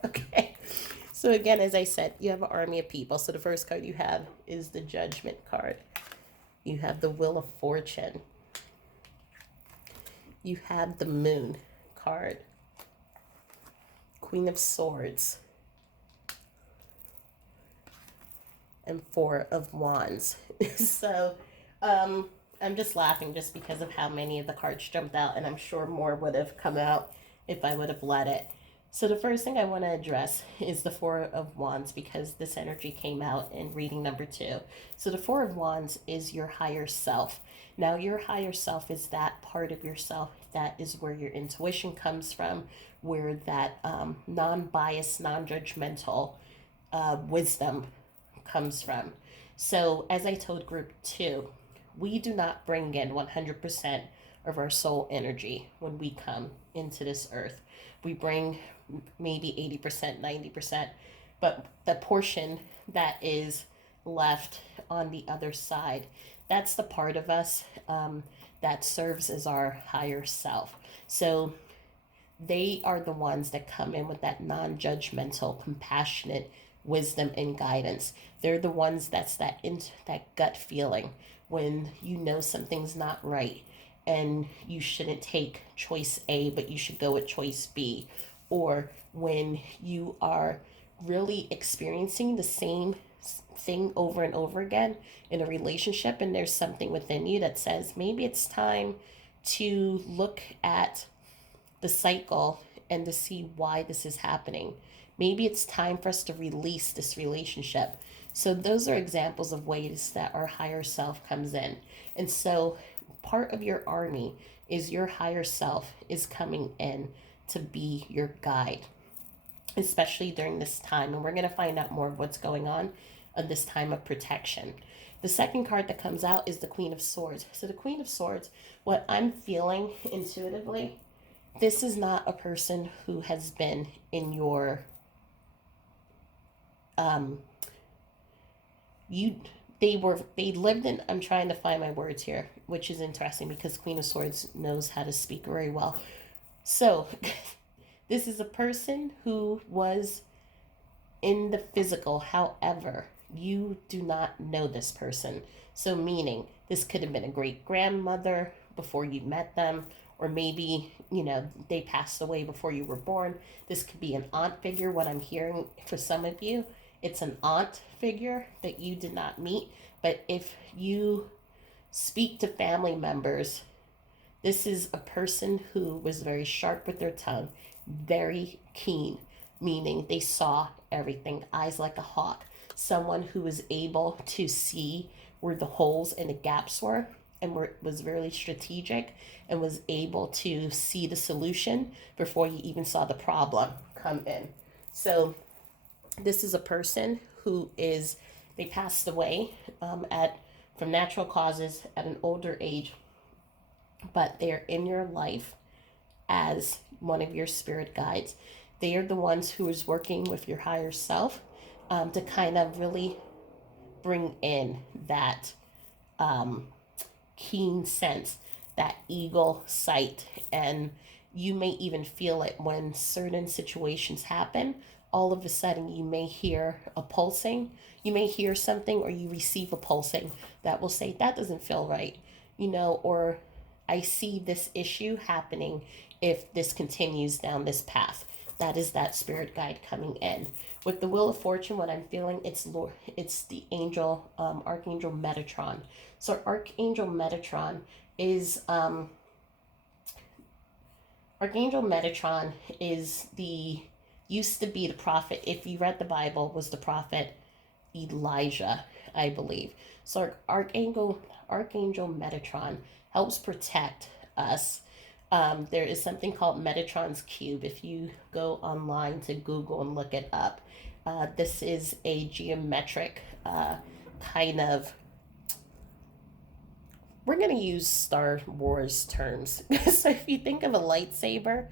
Okay. So again, as I said, you have an army of people. So the first card you have is the Judgment card. You have the Wheel of Fortune. You have the Moon card. Queen of Swords. And 4 of Wands. So I'm just laughing just because of how many of the cards jumped out, and I'm sure more would have come out if I would have let it. So the first thing I want to address is the 4 of Wands, because this energy came out in reading number 2. So the 4 of Wands is your higher self. Now your higher self is that part of yourself that is where your intuition comes from, where that non-biased, non-judgmental wisdom comes from. So as I told group 2, we do not bring in 100% of our soul energy when we come into this earth. We bring maybe 80%, 90%, but the portion that is left on the other side, that's the part of us that serves as our higher self. So they are the ones that come in with that non-judgmental, compassionate wisdom and guidance. They're the ones that's that gut feeling when you know something's not right and you shouldn't take choice A, but you should go with choice B. Or when you are really experiencing the same thing over and over again in a relationship, and there's something within you that says maybe it's time to look at the cycle and to see why this is happening. Maybe it's time for us to release this relationship. So those are examples of ways that our higher self comes in. And so part of your army is your higher self is coming in to be your guide, especially during this time. And we're going to find out more of what's going on at this time of protection. The second card that comes out is the Queen of Swords. So the Queen of Swords, what I'm feeling intuitively, this is not a person who has been in your they lived in, I'm trying to find my words here, which is interesting because Queen of Swords knows how to speak very well. So this is a person who was in the physical, however, you do not know this person. So meaning this could have been a great grandmother before you met them, or maybe, they passed away before you were born. This could be an aunt figure. What I'm hearing for some of you, it's an aunt figure that you did not meet. But if you speak to family members, this is a person who was very sharp with their tongue, very keen, meaning they saw everything, eyes like a hawk. Someone who was able to see where the holes and the gaps were, and was really strategic and was able to see the solution before you even saw the problem come in. So this is a person who they passed away from natural causes at an older age, but they're in your life as one of your spirit guides. They are the ones who is working with your higher self to kind of really bring in that keen sense. that eagle sight, and you may even feel it when certain situations happen. All of a sudden, you may hear a pulsing, you may hear something, or you receive a pulsing that will say, that doesn't feel right, or I see this issue happening if this continues down this path. That is that spirit guide coming in. With the Wheel of Fortune, what I'm feeling, it's the angel, Archangel Metatron. So Archangel Metatron is Archangel Metatron is used to be the prophet. If you read the Bible, was the prophet Elijah, I believe. So Archangel Metatron helps protect us. There is something called Metatron's Cube. If you go online to Google and look it up, this is a geometric kind of, we're going to use Star Wars terms. So if you think of a lightsaber,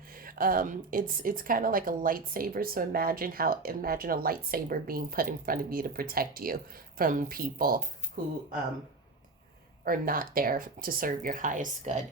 it's kind of like a lightsaber. So imagine a lightsaber being put in front of you to protect you from people who are not there to serve your highest good.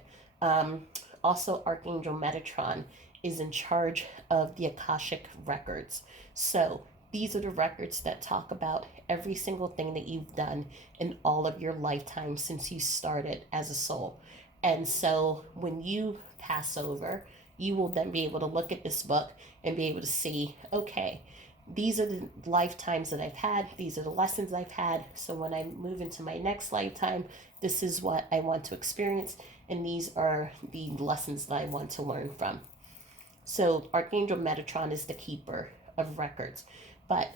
Also, Archangel Metatron is in charge of the Akashic records. So these are the records that talk about every single thing that you've done in all of your lifetime since you started as a soul. And so when you pass over, you will then be able to look at this book and be able to see, okay, these are the lifetimes that I've had. These are the lessons I've had. So when I move into my next lifetime, this is what I want to experience. And these are the lessons that I want to learn from. So Archangel Metatron is the keeper of records. But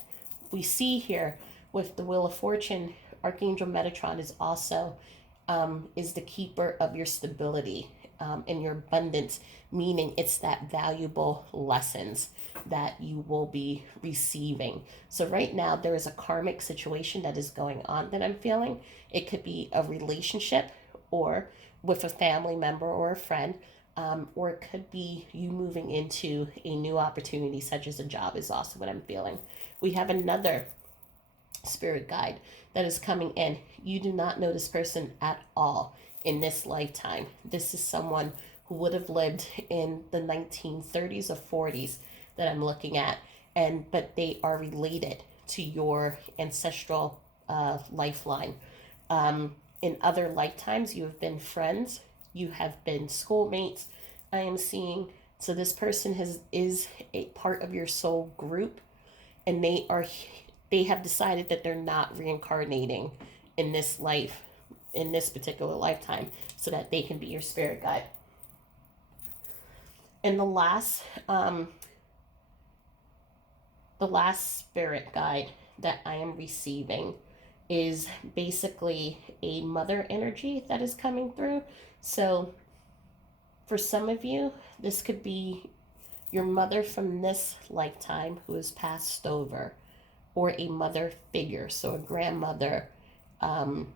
we see here with the Wheel of Fortune, Archangel Metatron is also is the keeper of your stability and your abundance, meaning it's that valuable lessons that you will be receiving. So right now there is a karmic situation that is going on that I'm feeling. It could be a relationship or with a family member or a friend, or it could be you moving into a new opportunity, such as a job, is also what I'm feeling. We have another spirit guide that is coming in. You do not know this person at all in this lifetime. This is someone who would have lived in the 1930s or 40s that I'm looking at, but they are related to your ancestral lifeline. In other lifetimes, you have been friends, you have been schoolmates, I am seeing. So this person is a part of your soul group, and they have decided that they're not reincarnating in this life, in this particular lifetime, so that they can be your spirit guide. And the last spirit guide that I am receiving is basically a mother energy that is coming through. So for some of you, this could be your mother from this lifetime who has passed over, or a mother figure, so a grandmother, or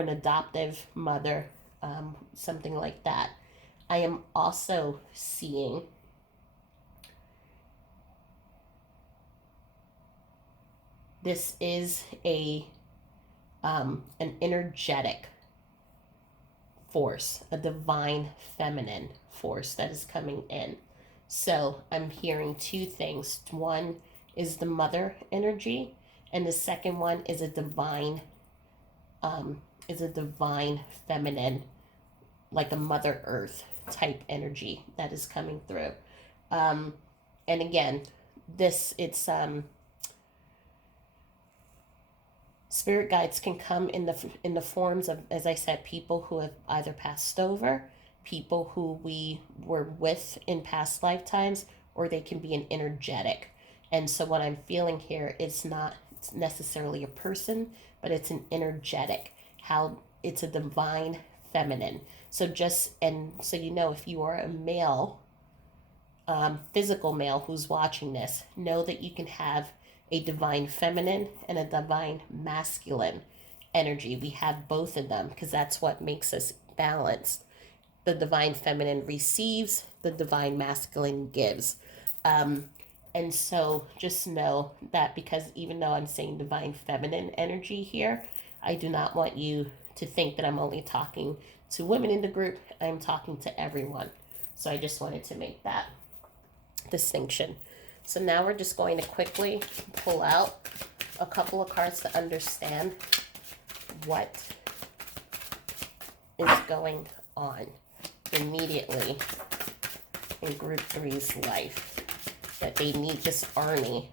an adoptive mother, something like that. I am also seeing this is an energetic force, a divine feminine force that is coming in. So I'm hearing two things. One is the mother energy, and the second one is a divine feminine, like a Mother Earth type energy that is coming through. And again, it's spirit guides can come in the forms of, as I said, people who have either passed over, people who we were with in past lifetimes, or they can be an energetic. And so what I'm feeling here, it's not necessarily a person, but it's an energetic, how it's a divine feminine. So if you are a male, physical male who's watching this, know that you can have a divine feminine and a divine masculine energy. We have both of them because that's what makes us balanced. The divine feminine receives, the divine masculine gives. And so just know that, because even though I'm saying divine feminine energy here, I do not want you to think that I'm only talking to women in the group. I'm talking to everyone. So I just wanted to make that distinction. So now we're just going to quickly pull out a couple of cards to understand what is going on immediately in group three's life. That they need this army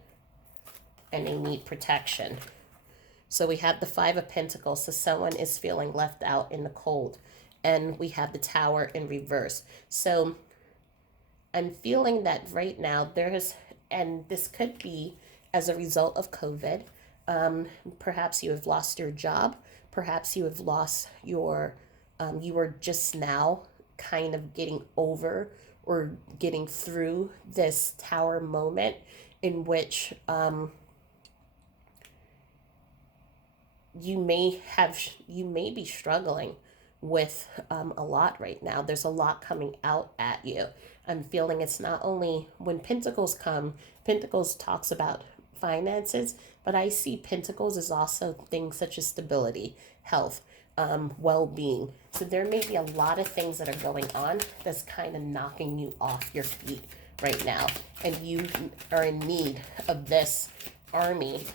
and they need protection. So we have the Five of Pentacles, so someone is feeling left out in the cold. And we have the Tower in reverse. So I'm feeling that right now and this could be as a result of COVID. Perhaps you have lost your job. Perhaps you have lost your, you were just now kind of getting over or getting through this Tower moment in which you may be struggling with a lot right now. There's a lot coming out at you. I'm feeling it's not only when Pentacles come, Pentacles talks about finances, but I see Pentacles as also things such as stability, health, well-being. So there may be a lot of things that are going on that's kind of knocking you off your feet right now. And you are in need of this army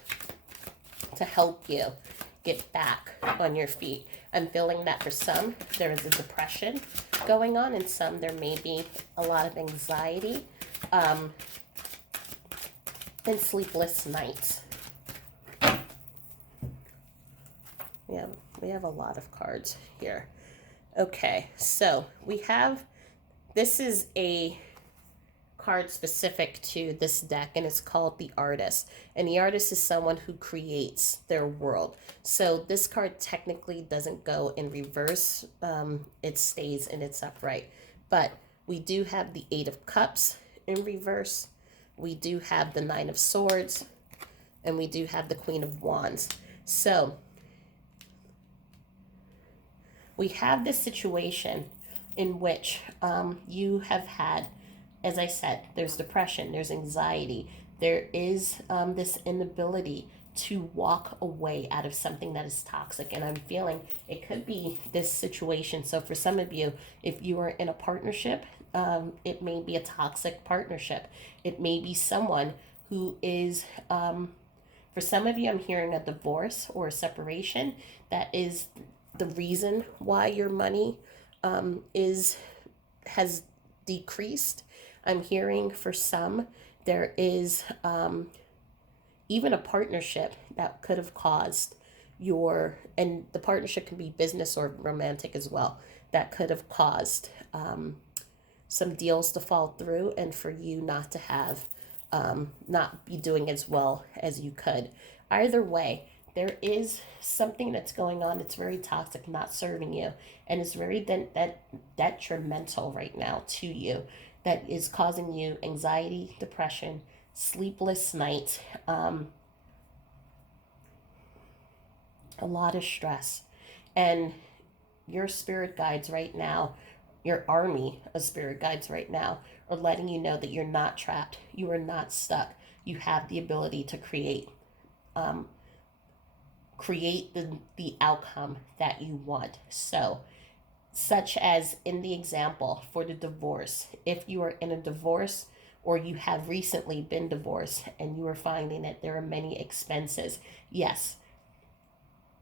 to help you get back on your feet. I'm feeling that for some, there is a depression going on, and some there may be a lot of anxiety and sleepless nights. Yeah, we have a lot of cards here. Okay, so this is a card specific to this deck, and it's called the Artist. And the artist is someone who creates their world. So this card technically doesn't go in reverse. It stays in its upright. But we do have the Eight of Cups in reverse. We do have the Nine of Swords. And we do have the Queen of Wands. So we have this situation in which you have had, as I said, there's depression, there's anxiety, there is this inability to walk away out of something that is toxic. And I'm feeling it could be this situation. So for some of you, if you are in a partnership, it may be a toxic partnership. It may be someone who is, for some of you, I'm hearing a divorce or a separation. That is the reason why your money has decreased. I'm hearing for some, there is even a partnership that could have caused and the partnership can be business or romantic as well, that could have caused some deals to fall through and for you not to have, not be doing as well as you could. Either way, there is something that's going on that's very toxic, not serving you, and it's very detrimental right now to you, that is causing you anxiety, depression, sleepless nights, a lot of stress. And your spirit guides right now, your army of spirit guides right now, are letting you know that you're not trapped, you are not stuck. You have the ability to create the outcome that you want. So, such as in the example for the divorce, if you are in a divorce or you have recently been divorced and you are finding that there are many expenses, yes,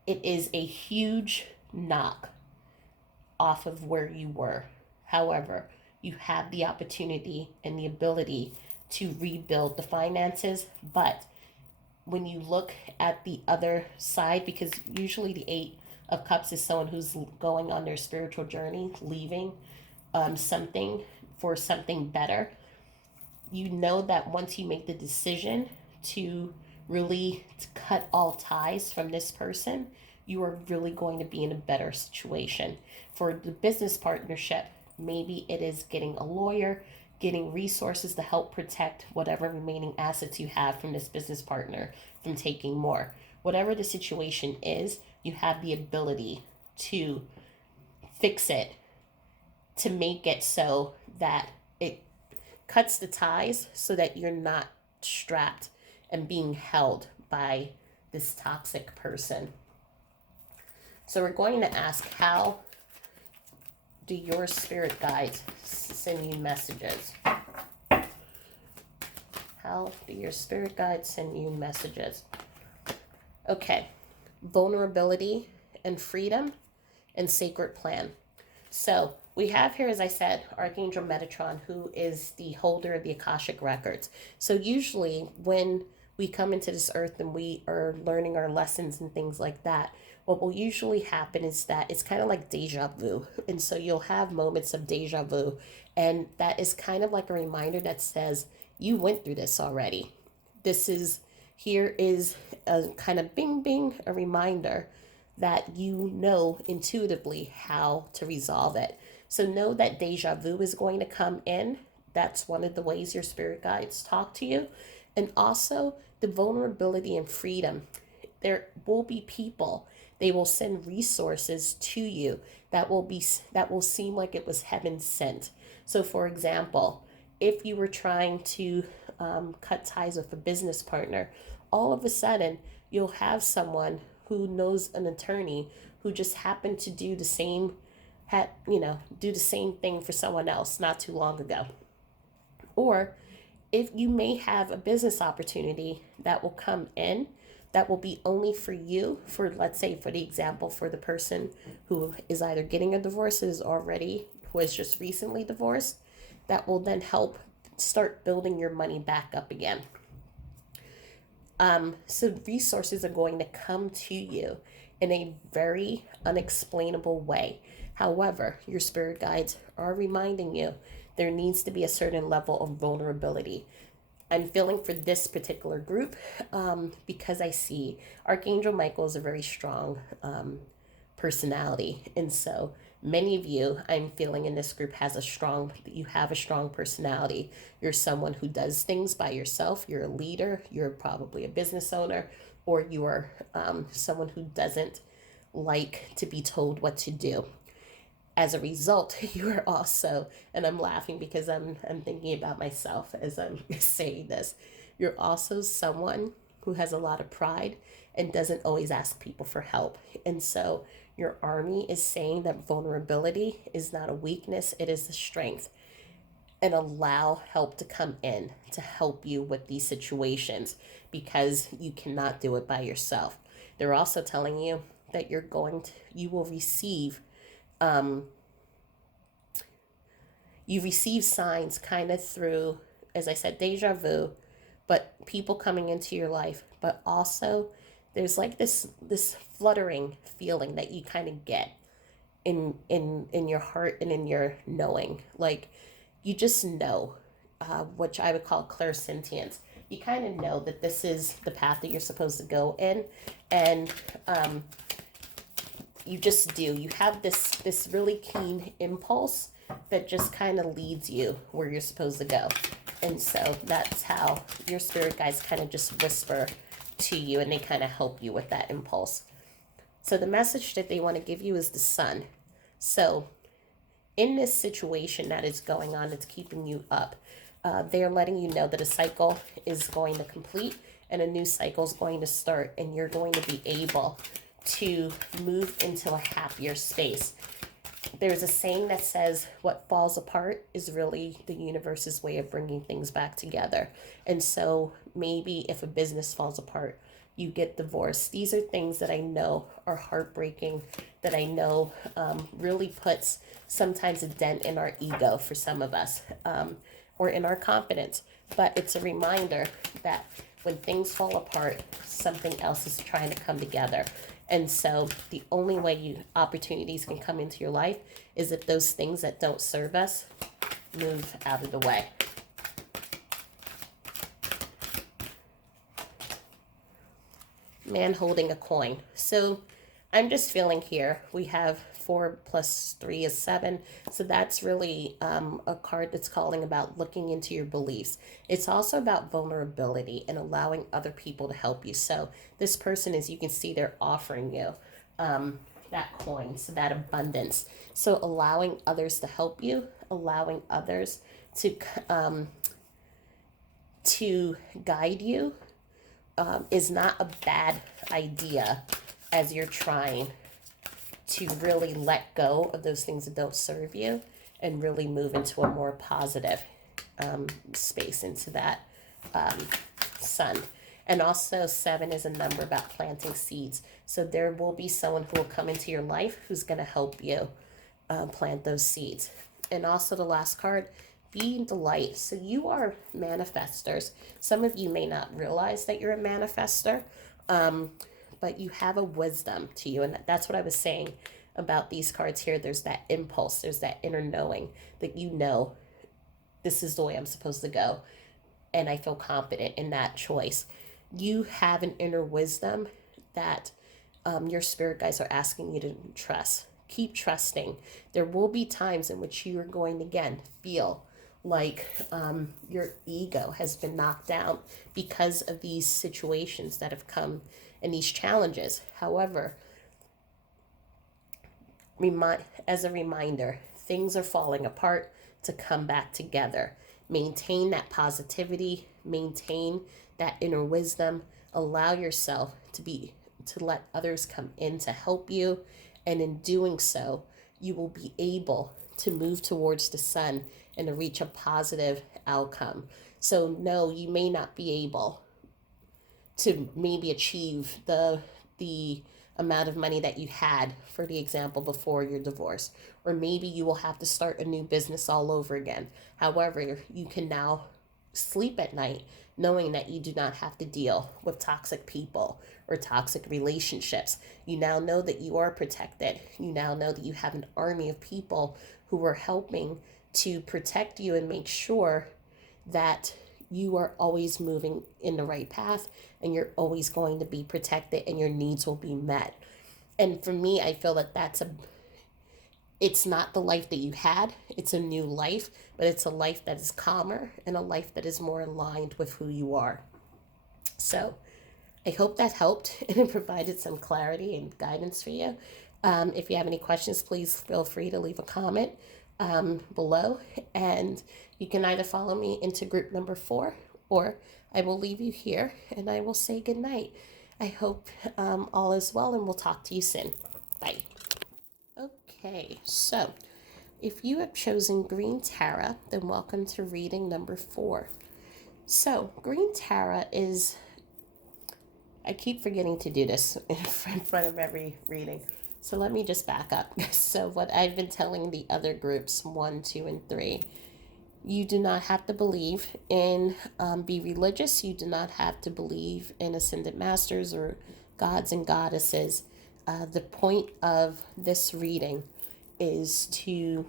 it is a huge knock off of where you were. However, you have the opportunity and the ability to rebuild the finances. But when you look at the other side, because usually the Eight of Cups is someone who's going on their spiritual journey, leaving something for something better. You know that once you make the decision to really cut all ties from this person, you are really going to be in a better situation. For the business partnership, maybe it is getting a lawyer, getting resources to help protect whatever remaining assets you have from this business partner from taking more. Whatever the situation is, you have the ability to fix it, to make it so that it cuts the ties so that you're not strapped and being held by this toxic person. So we're going to ask, how do your spirit guides send you messages? How do your spirit guides send you messages? Okay, vulnerability and freedom and sacred plan. So we have here, as I said, Archangel Metatron, who is the holder of the Akashic records. So usually when we come into this earth and we are learning our lessons and things like that, what will usually happen is that it's kind of like deja vu. And so you'll have moments of deja vu. And that is kind of like a reminder that says, you went through this already. Here is a kind of bing bing, a reminder that you know intuitively how to resolve it. So know that deja vu is going to come in. That's one of the ways your spirit guides talk to you. And also the vulnerability and freedom. There will be people, they will send resources to you that will seem like it was heaven sent. So for example, if you were trying to cut ties with a business partner, all of a sudden you'll have someone who knows an attorney who just happened to do the same thing for someone else not too long ago. Or if you may have a business opportunity that will come in that will be only for you, for, let's say, for the example, for the person who is either getting a divorce, who has just recently divorced, that will then help start building your money back up again. So resources are going to come to you in a very unexplainable way. However, your spirit guides are reminding you there needs to be a certain level of vulnerability. I'm feeling for this particular group because I see Archangel Michael is a very strong personality. And so many of you, I'm feeling in this group, you have a strong personality. You're someone who does things by yourself. You're a leader. You're probably a business owner, or you are someone who doesn't like to be told what to do. As a result, you are also, and I'm laughing because I'm thinking about myself as I'm saying this, you're also someone who has a lot of pride and doesn't always ask people for help. And so your army is saying that vulnerability is not a weakness, it is a strength. And allow help to come in to help you with these situations because you cannot do it by yourself. They're also telling you that you will receive you receive signs kind of through, as I said, deja vu, but people coming into your life, but also there's like this fluttering feeling that you kind of get in your heart and in your knowing, like you just know, which I would call clairsentience. You kind of know that this is the path that you're supposed to go in, and you just do. You have this really keen impulse that just kind of leads you where you're supposed to go. And so that's how your spirit guides kind of just whisper to you, and they kind of help you with that impulse. So the message that they want to give you is the sun. So in this situation that is going on, it's keeping you up. They're letting you know that a cycle is going to complete and a new cycle is going to start, and you're going to be able to move into a happier space. There's a saying that says what falls apart is really the universe's way of bringing things back together. And so maybe if a business falls apart, you get divorced. These are things that I know are heartbreaking, that I know really puts sometimes a dent in our ego for some of us, or in our confidence. But it's a reminder that when things fall apart, something else is trying to come together. And so the only way opportunities can come into your life is if those things that don't serve us move out of the way. Man holding a coin. So I'm just feeling here, we have 4 plus 3 is 7. So that's really a card that's calling about looking into your beliefs. It's also about vulnerability and allowing other people to help you. So this person, as you can see, they're offering you that coin, so that abundance. So allowing others to help you, allowing others to guide you is not a bad idea as you're trying to really let go of those things that don't serve you and really move into a more positive space, into that sun. And also 7 is a number about planting seeds. So there will be someone who will come into your life who's going to help you plant those seeds. And also the last card, be the light. So you are manifestors. Some of you may not realize that you're a manifester, but you have a wisdom to you. And that's what I was saying about these cards here. There's that impulse, there's that inner knowing that you know this is the way I'm supposed to go. And I feel confident in that choice. You have an inner wisdom that your spirit guides are asking you to trust. Keep trusting. There will be times in which you are going to, again, feel like your ego has been knocked down because of these situations that have come and these challenges. However, as a reminder, things are falling apart to come back together. Maintain that positivity, maintain that inner wisdom, allow yourself to let others come in to help you, and in doing so, you will be able to move towards the sun and to reach a positive outcome. So no, you may not be able to maybe achieve the amount of money that you had, for the example, before your divorce, or maybe you will have to start a new business all over again. However, you can now sleep at night knowing that you do not have to deal with toxic people or toxic relationships. You now know that you are protected. You now know that you have an army of people who are helping to protect you and make sure that you are always moving in the right path, and you're always going to be protected and your needs will be met. And for me, I feel that it's not the life that you had, it's a new life, but it's a life that is calmer and a life that is more aligned with who you are. So I hope that helped and it provided some clarity and guidance for you. If you have any questions, please feel free to leave a comment below, and you can either follow me into group number 4, or I will leave you here and I will say good night. I hope all is well, and we'll talk to you soon. Bye. Okay, so if you have chosen Green Tara, then welcome to reading number 4. So Green Tara is, I keep forgetting to do this in front of every reading. So let me just back up. So what I've been telling the other groups, 1, 2, and 3, you do not have to believe in, be religious. You do not have to believe in ascended masters or gods and goddesses. The point of this reading is to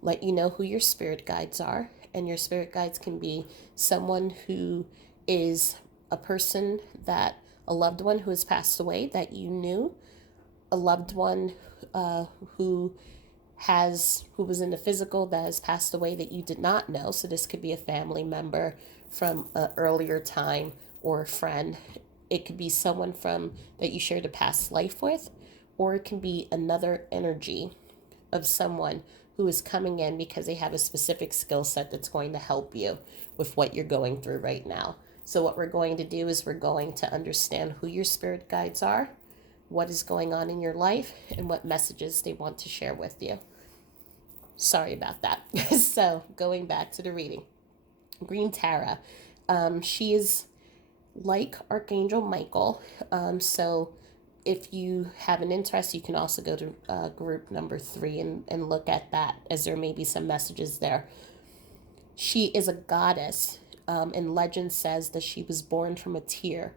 let you know who your spirit guides are. And your spirit guides can be someone who is a person a loved one who has passed away that you knew, a loved one who was in the physical that has passed away that you did not know. So this could be a family member from an earlier time or a friend. It could be someone that you shared a past life with, or it can be another energy of someone who is coming in because they have a specific skill set that's going to help you with what you're going through right now. So what we're going to do is we're going to understand who your spirit guides are, what is going on in your life, and what messages they want to share with you. Sorry about that. So going back to the reading. Green Tara, she is like Archangel Michael. So if you have an interest, you can also go to group number 3 and look at that, as there may be some messages there. She is a goddess, and legend says that she was born from a tear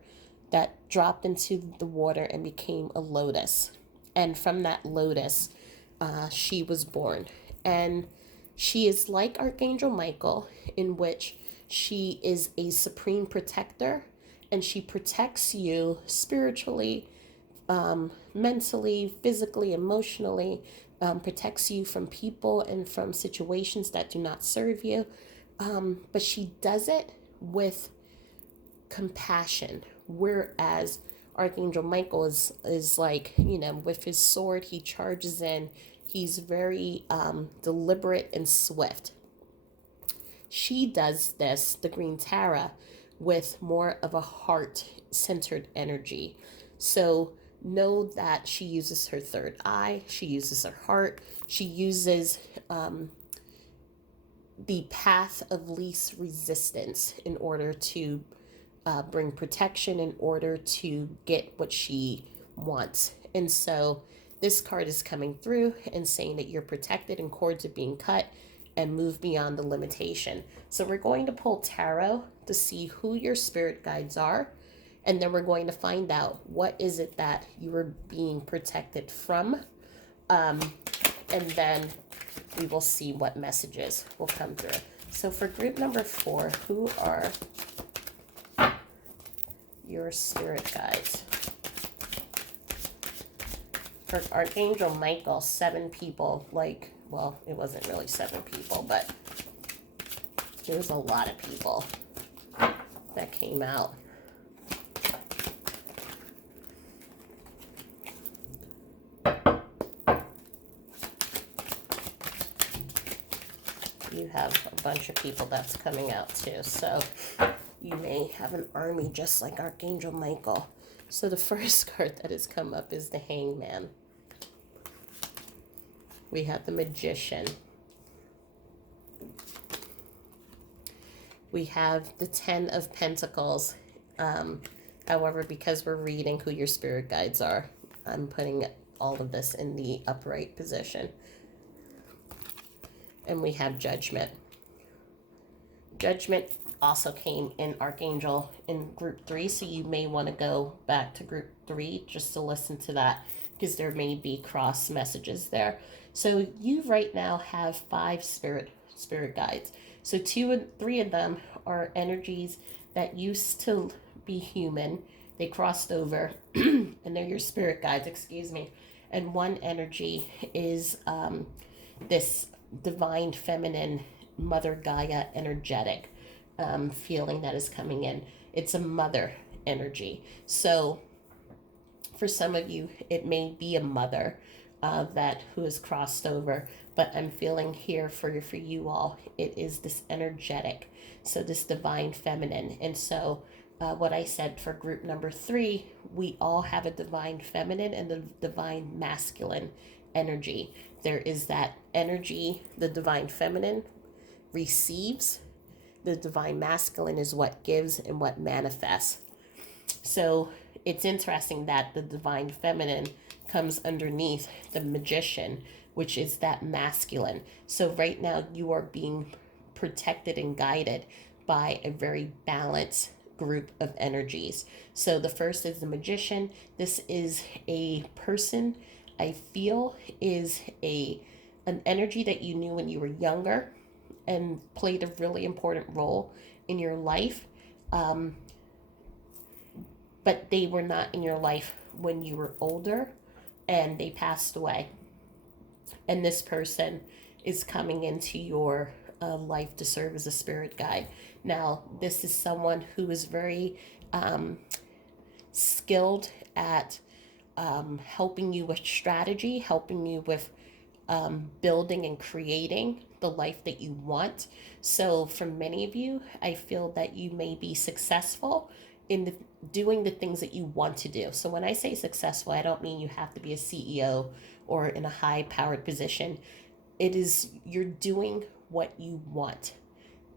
that dropped into the water and became a lotus. And from that lotus, she was born. And she is like Archangel Michael, in which she is a supreme protector, and she protects you spiritually, mentally, physically, emotionally, protects you from people and from situations that do not serve you. But she does it with compassion, whereas Archangel Michael is like, with his sword, he charges in. He's very deliberate and swift. She does this, the Green Tara, with more of a heart-centered energy. So know that she uses her third eye, she uses her heart, she uses the path of least resistance in order to bring protection, in order to get what she wants. And so this card is coming through and saying that you're protected and cords are being cut and move beyond the limitation. So we're going to pull tarot to see who your spirit guides are. And then we're going to find out what is it that you are being protected from. And then we will see what messages will come through. So for group number 4, who are your spirit guides? For Archangel Michael, 7 people, like, well, it wasn't really 7 people, but there was a lot of people that came out. You have a bunch of people that's coming out too, so you may have an army just like Archangel Michael. So the first card that has come up is the Hangman. We have the Magician. We have the 10 of Pentacles. However, because we're reading who your spirit guides are, I'm putting all of this in the upright position. And we have Judgment. Judgment also came in Archangel in group 3, so you may want to go back to group 3 just to listen to that, because there may be cross messages there. So you right now have 5 spirit guides. So 2 and 3 of them are energies that used to be human. They crossed over and they're your spirit guides, excuse me. And one energy is this divine feminine Mother Gaia energetic feeling that is coming in. It's a mother energy. So for some of you, it may be a mother that who has crossed over, but I'm feeling here for you all, it is this energetic, so this divine feminine. And so what I said for group number 3, we all have a divine feminine and the divine masculine energy. There is that energy, the divine feminine receives, the divine masculine is what gives and what manifests. So it's interesting that the divine feminine comes underneath the Magician, which is that masculine. So right now you are being protected and guided by a very balanced group of energies. So the first is the Magician. This is a person I feel is an energy that you knew when you were younger and played a really important role in your life. But they were not in your life when you were older and they passed away. And this person is coming into your life to serve as a spirit guide. Now, this is someone who is very skilled at helping you with strategy, helping you with building and creating the life that you want. So for many of you, I feel that you may be successful in doing the things that you want to do. So when I say successful, I don't mean you have to be a CEO or in a high powered position. It is you're doing what you want.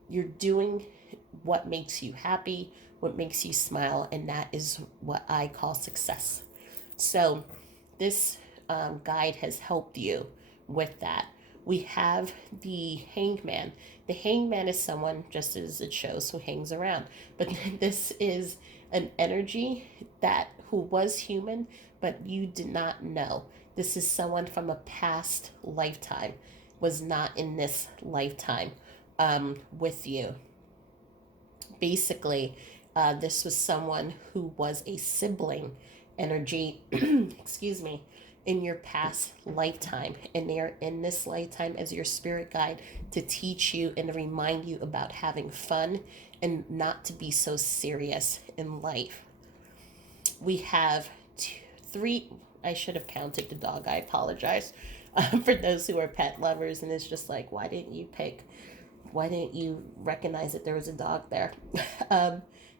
You're doing what makes you happy, what makes you smile, and that is what I call success. So this guide has helped you with that. We have the Hangman. The Hangman is someone, just as it shows, who hangs around. But this is an energy that who was human, but you did not know. This is someone from a past lifetime, was not in this lifetime with you. Basically, this was someone who was a sibling energy, excuse me, in your past lifetime, and they are in this lifetime as your spirit guide to teach you and to remind you about having fun and not to be so serious in life. We have 3, I should have counted the dog, I apologize for those who are pet lovers, and it's just like, why didn't you recognize that there was a dog there?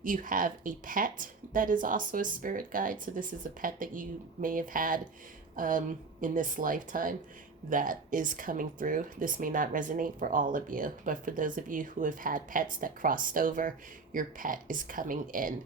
You have a pet that is also a spirit guide. So this is a pet that you may have had in this lifetime that is coming through. This may not resonate for all of you, but for those of you who have had pets that crossed over, your pet is coming in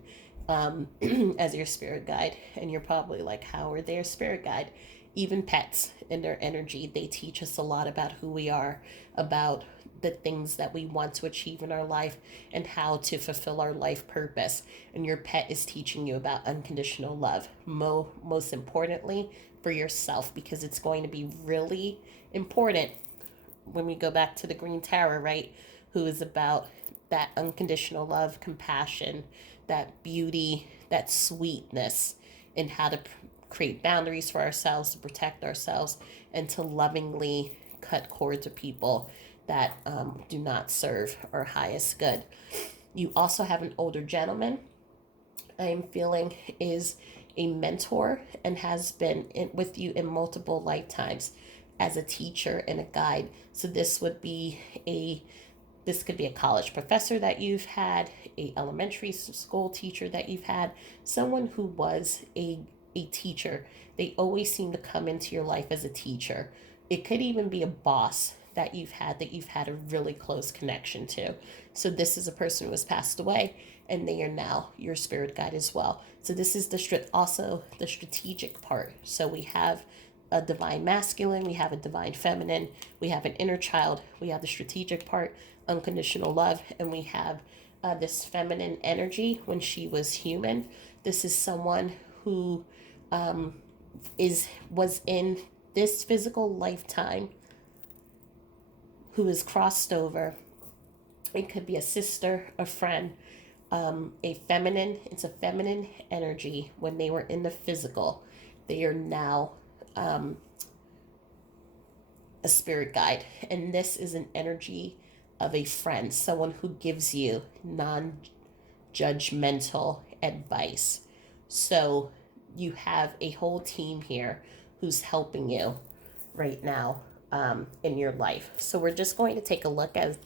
as your spirit guide. And you're probably like, how are they a spirit guide? Even pets and their energy, they teach us a lot about who we are, about the things that we want to achieve in our life, and how to fulfill our life purpose. And your pet is teaching you about unconditional love, most importantly for yourself, because it's going to be really important when we go back to the Green Tower, right? Who is about that unconditional love, compassion, that beauty, that sweetness, and how to create boundaries for ourselves, to protect ourselves, and to lovingly cut cords with people that do not serve our highest good. You also have an older gentleman, I am feeling, is a mentor and has been with you in multiple lifetimes as a teacher and a guide. So this could be a college professor that you've had, a elementary school teacher that you've had, someone who was a teacher. They always seem to come into your life as a teacher. It could even be a boss that you've had a really close connection to. So this is a person who has passed away, and they are now your spirit guide as well. So this is also the strategic part. So we have a divine masculine, we have a divine feminine, we have an inner child, we have the strategic part, unconditional love, and we have this feminine energy when she was human. This is someone who was in this physical lifetime, who is crossed over. It could be a sister, a friend, it's a feminine energy. When they were in the physical, they are now a spirit guide. And this is an energy of a friend, someone who gives you non-judgmental advice. So you have a whole team here who's helping you right now in your life. So we're just going to take a look at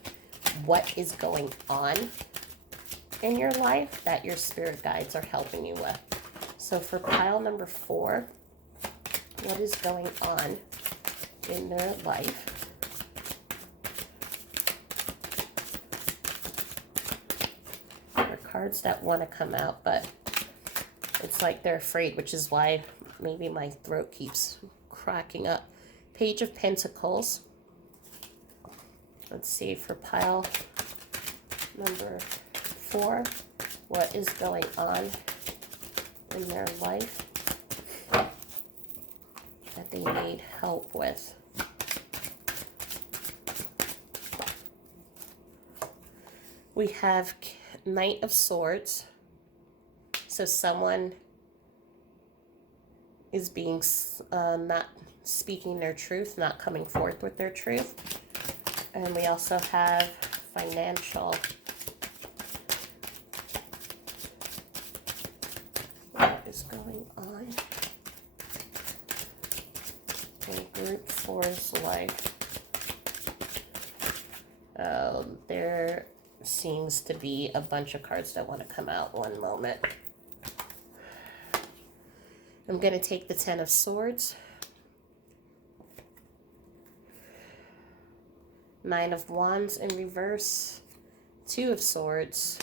what is going on in your life that your spirit guides are helping you with. So for pile number 4, what is going on in their life? There are cards that want to come out, but it's like they're afraid, which is why maybe my throat keeps cracking up. Page of Pentacles. Let's see, for pile number 4, what is going on in their life that they need help with? We have Knight of Swords. So someone is being not speaking their truth, not coming forth with their truth. And we also have financial. What is going on in group 4's life? There seems to be a bunch of cards that want to come out. One moment. I'm going to take the 10 of Swords, 9 of Wands in reverse, 2 of Swords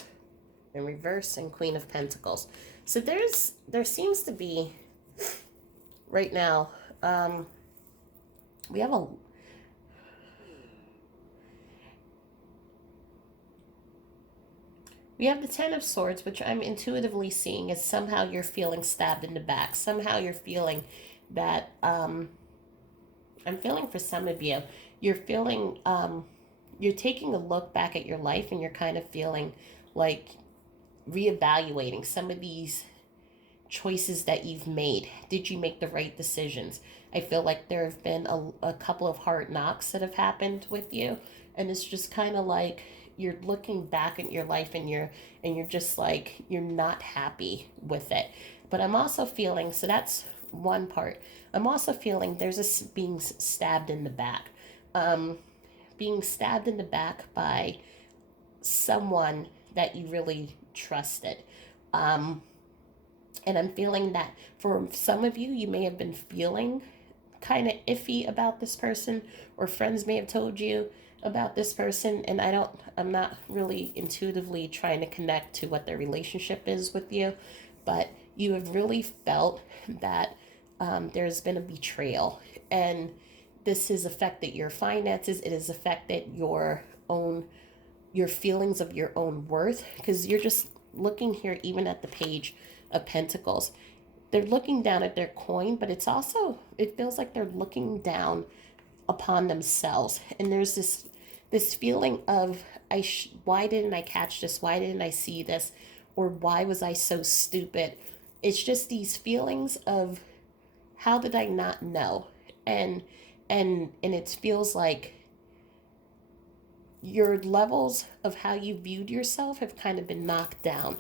in reverse, and Queen of Pentacles. So there seems to be right now, we have the 10 of Swords, which I'm intuitively seeing is somehow you're feeling stabbed in the back. Somehow you're feeling that, I'm feeling for some of you, you're feeling, you're taking a look back at your life and you're kind of feeling like reevaluating some of these choices that you've made. Did you make the right decisions? I feel like there have been a couple of hard knocks that have happened with you, and it's just kind of like you're looking back at your life and you're just like, you're not happy with it. But I'm also feeling, so that's one part. I'm also feeling there's a being stabbed in the back. Being stabbed in the back by someone that you really trusted. Um, and I'm feeling that for some of you, you may have been feeling kind of iffy about this person, or friends may have told you about this person. And I'm not really intuitively trying to connect to what their relationship is with you, but you have really felt that there's been a betrayal. And this has affected your finances, it has affected your feelings of your own worth, because you're just looking here even at the Page of Pentacles. They're looking down at their coin, but it feels like they're looking down upon themselves. And there's this feeling of why didn't I catch this? Why didn't I see this? Or why was I so stupid? It's just these feelings of how did I not know? And it feels like your levels of how you viewed yourself have kind of been knocked down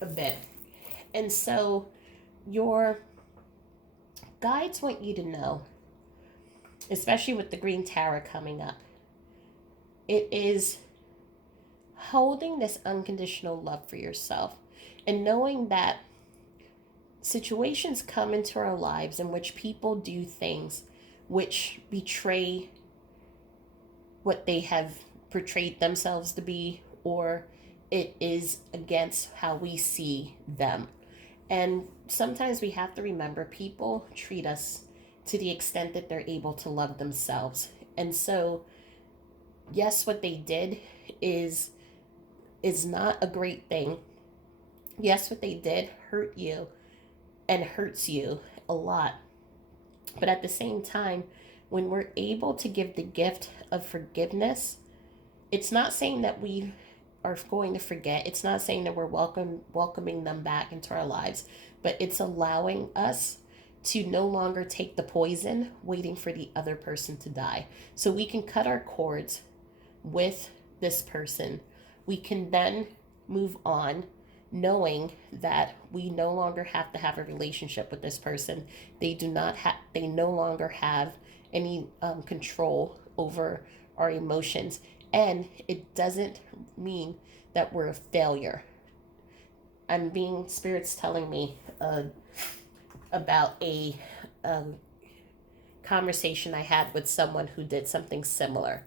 a bit. And so your guides want you to know, especially with the Green Tower coming up, it is holding this unconditional love for yourself and knowing that situations come into our lives in which people do things which betray what they have portrayed themselves to be, or it is against how we see them. And sometimes we have to remember people treat us to the extent that they're able to love themselves. And so, yes, what they did is not a great thing. Yes, what they did hurt you and hurts you a lot. But at the same time, when we're able to give the gift of forgiveness, it's not saying that we are going to forget. It's not saying that we're welcoming them back into our lives, but it's allowing us to no longer take the poison waiting for the other person to die. So we can cut our cords with this person. We can then move on knowing that we no longer have to have a relationship with this person. They no longer have any control over our emotions. And it doesn't mean that we're a failure. Spirit's telling me about a conversation I had with someone who did something similar.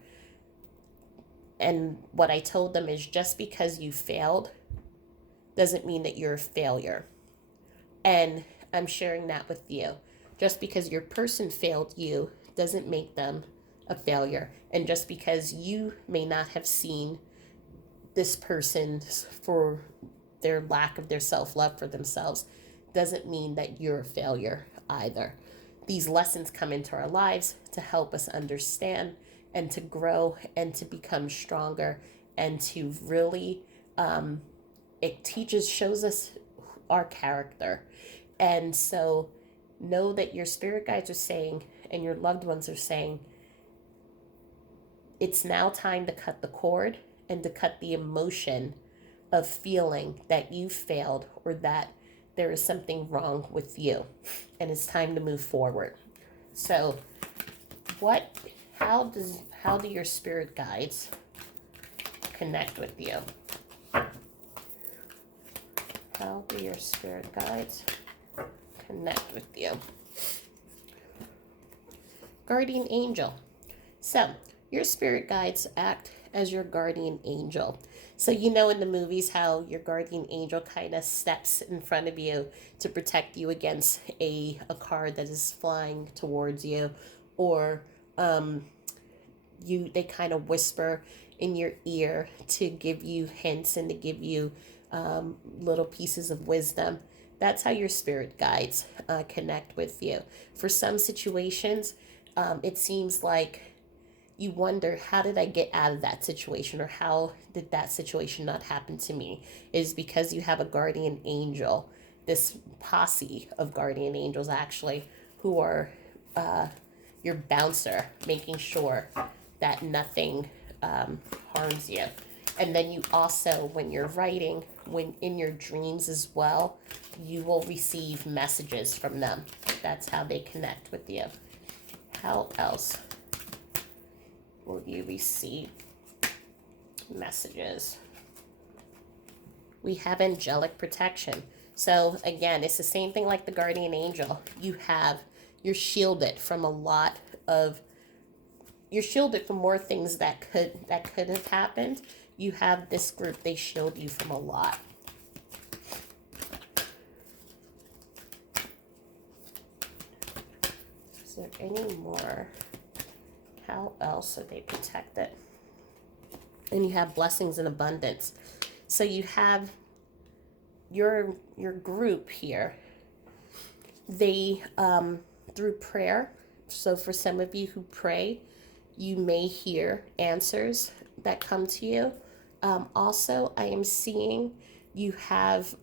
And what I told them is, just because you failed doesn't mean that you're a failure. And I'm sharing that with you. Just because your person failed you doesn't make them a failure. And just because you may not have seen this person for their lack of their self-love for themselves doesn't mean that you're a failure either. These lessons come into our lives to help us understand and to grow and to become stronger and to really, shows us our character. And so know that your spirit guides are saying, and your loved ones are saying, it's now time to cut the cord and to cut the emotion of feeling that you failed or that there is something wrong with you. And it's time to move forward. So how do your spirit guides connect with you? How do your spirit guides connect with you? Guardian angel. So your spirit guides act as your guardian angel. So in the movies how your guardian angel kind of steps in front of you to protect you against a car that is flying towards you, or they kind of whisper in your ear to give you hints and to give you little pieces of wisdom. That's how your spirit guides connect with you. For some situations, it seems like you wonder, how did I get out of that situation, or how did that situation not happen to me? It is because you have a guardian angel, this posse of guardian angels actually, who are your bouncer, making sure that nothing harms you. And then you also, when you're writing, when in your dreams as well, you will receive messages from them. That's how they connect with you. How else will you receive messages we have angelic protection. So again, it's the same thing like the guardian angel. You're shielded from a lot of, you're shielded from more things that could have happened. You have this group, they shield you from a lot. Is there any more? How else are they protected? And you have blessings in abundance. So you have your group here. They through prayer. So for some of you who pray, you may hear answers that come to you. Also, I am seeing you have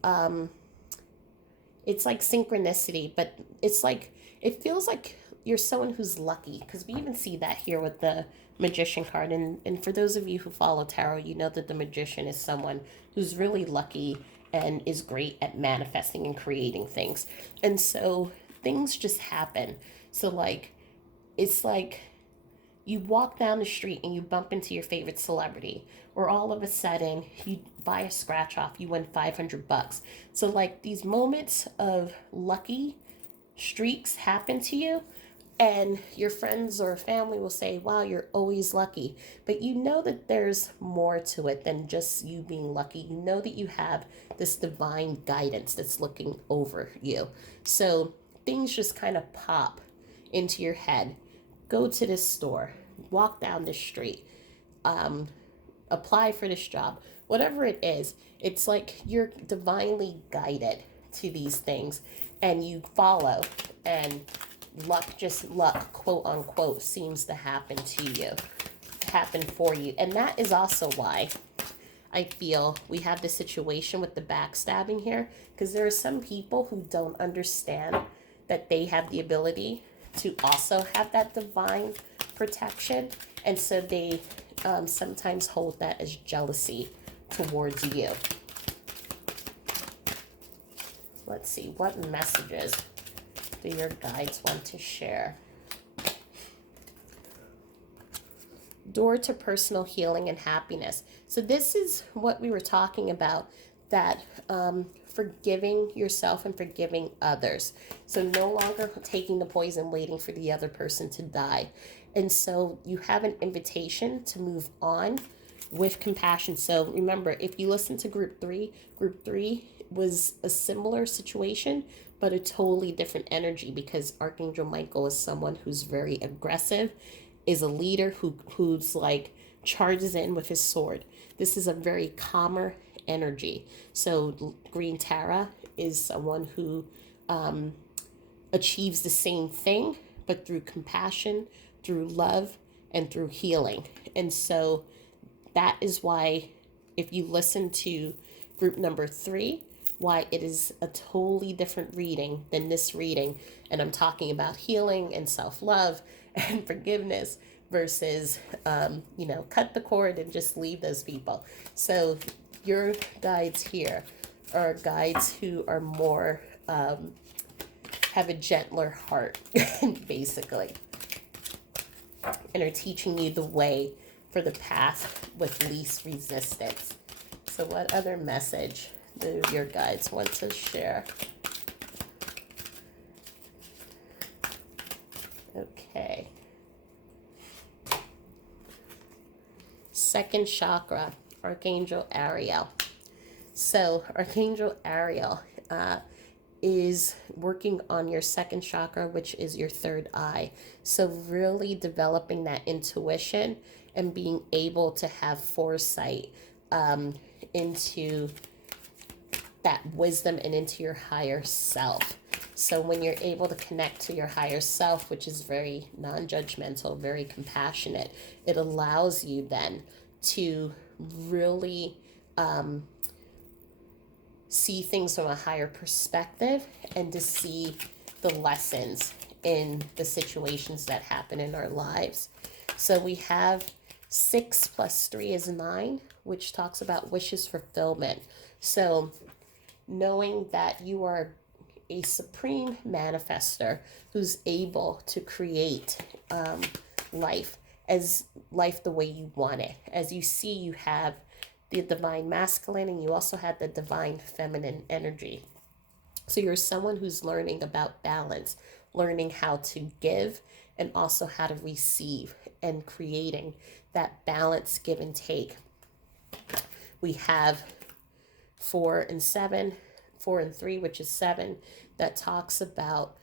it's like synchronicity, but it's like, it feels like you're someone who's lucky, because we even see that here with the magician card. And for those of you who follow tarot, you know that the magician is someone who's really lucky and is great at manifesting and creating things. And so things just happen. So like, it's like you walk down the street and you bump into your favorite celebrity, or all of a sudden you buy a scratch off, you win $500. So like these moments of lucky streaks happen to you, and your friends or family will say, wow, you're always lucky. But you know that there's more to it than just you being lucky. You know that you have this divine guidance that's looking over you. So things just kind of pop into your head. Go to this store, walk down this street, apply for this job, whatever it is. It's like you're divinely guided to these things, and you follow, and luck, quote unquote, seems to happen for you. And that is also why I feel we have this situation with the backstabbing here, because there are some people who don't understand that they have the ability to also have that divine protection, and so they sometimes hold that as jealousy towards you. Let's see, what messages do your guides want to share? Door to personal healing and happiness. So this is what we were talking about, that forgiving yourself and forgiving others. So no longer taking the poison, waiting for the other person to die. And so you have an invitation to move on with compassion. So remember, if you listen to group three was a similar situation, but a totally different energy, because Archangel Michael is someone who's very aggressive, is a leader who's like charges in with his sword. This is a very calmer energy. So Green Tara is someone who achieves the same thing, but through compassion, through love, and through healing. And so that is why, if you listen to group number 3, why it is a totally different reading than this reading. And I'm talking about healing and self-love and forgiveness versus, cut the cord and just leave those people. So your guides here are guides who are more, have a gentler heart, basically, and are teaching you the way for the path with least resistance. So what other message do your guides want to share? Okay. Second chakra, Archangel Ariel. So Archangel Ariel is working on your second chakra, which is your third eye. So really developing that intuition and being able to have foresight into that wisdom and into your higher self. So when you're able to connect to your higher self, which is very non-judgmental, very compassionate, it allows you then to really see things from a higher perspective, and to see the lessons in the situations that happen in our lives. So we have 6 + 3 is 9, which talks about wishes fulfillment. So knowing that you are a supreme manifester who's able to create life the way you want it. As you see, you have the divine masculine, and you also had the divine feminine energy. So you're someone who's learning about balance, learning how to give and also how to receive, and creating that balance give and take. We have 4 and 7, 4 and 3, which is 7, that talks about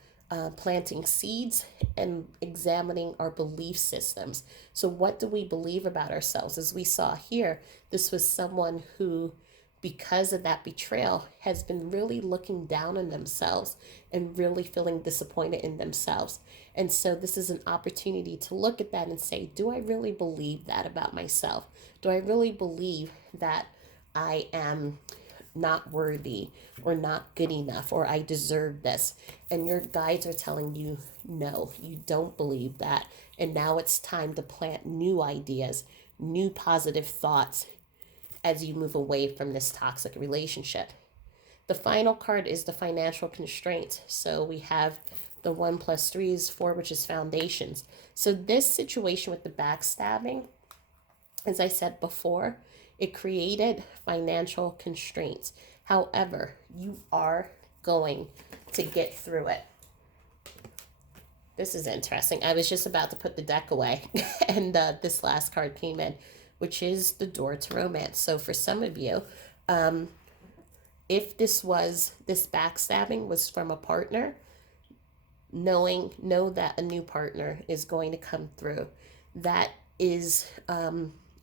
planting seeds and examining our belief systems. So, what do we believe about ourselves? As we saw here, this was someone who, because of that betrayal, has been really looking down on themselves and really feeling disappointed in themselves. And so, this is an opportunity to look at that and say, do I really believe that about myself? Do I really believe that I am not worthy or not good enough or I deserve this? And your guides are telling you, no, you don't believe that. And now it's time to plant new ideas, new positive thoughts as you move away from this toxic relationship. The final card is the financial constraint. So we have the 1 + 3 is 4, which is foundations. So this situation with the backstabbing, as I said before, it created financial constraints. However, you are going to get through it. This is interesting. I was just about to put the deck away and this last card came in, which is the door to romance. So for some of you, if this backstabbing was from a partner, know that a new partner is going to come through. That is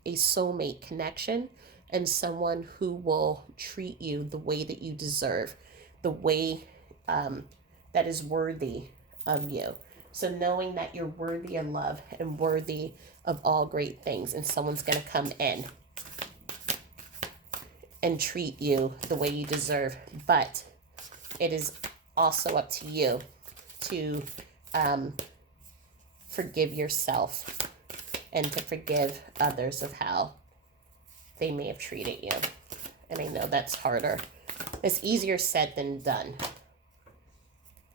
a soulmate connection, and someone who will treat you the way that you deserve, the way that is worthy of you. So knowing that you're worthy of love and worthy of all great things, and someone's going to come in and treat you the way you deserve. But it is also up to you to forgive yourself and to forgive others of how they may have treated you. And I know that's harder. It's easier said than done.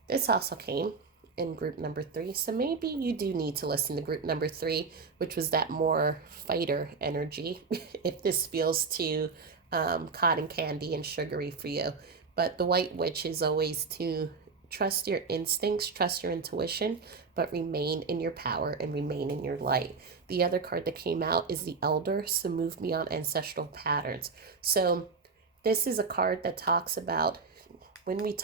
This also came in group number 3. So maybe you do need to listen to group number 3, which was that more fighter energy, if this feels too cotton candy and sugary for you. But the White Witch is always to trust your instincts, trust your intuition, but remain in your power and remain in your light. The other card that came out is the Elder, so move beyond ancestral patterns. So this is a card that talks about when we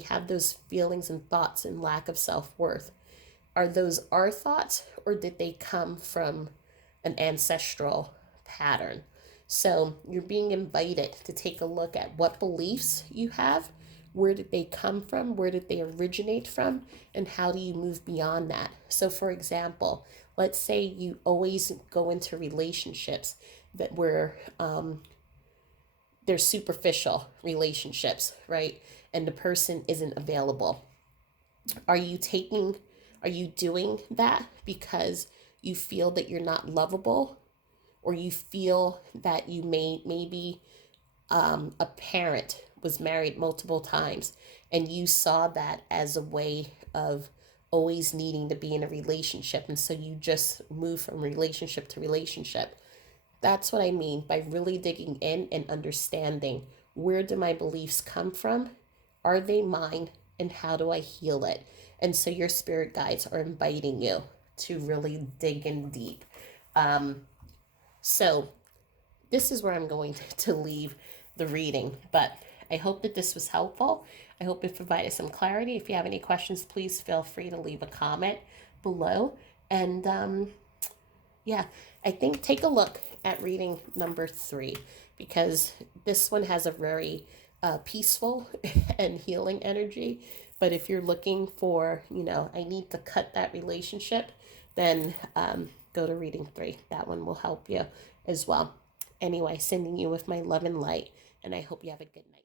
have those feelings and thoughts and lack of self-worth. Are those our thoughts, or did they come from an ancestral pattern? So you're being invited to take a look at what beliefs you have. Where did they come from? Where did they originate from? And how do you move beyond that? So for example, let's say you always go into relationships that were they're superficial relationships, right? And the person isn't available. Are you doing that because you feel that you're not lovable, or you feel that you maybe a parent was married multiple times and you saw that as a way of always needing to be in a relationship, and so you just move from relationship to relationship? That's what I mean by really digging in and understanding, where do my beliefs come from? Are they mine? And how do I heal it? And so your spirit guides are inviting you to really dig in deep. So this is where I'm going to leave the reading, but I hope that this was helpful. I hope it provided some clarity. If you have any questions, please feel free to leave a comment below. And yeah, I think take a look at reading number 3, because this one has a very peaceful and healing energy. But if you're looking for, I need to cut that relationship, then go to reading 3. That one will help you as well. Anyway, sending you with my love and light, and I hope you have a good night.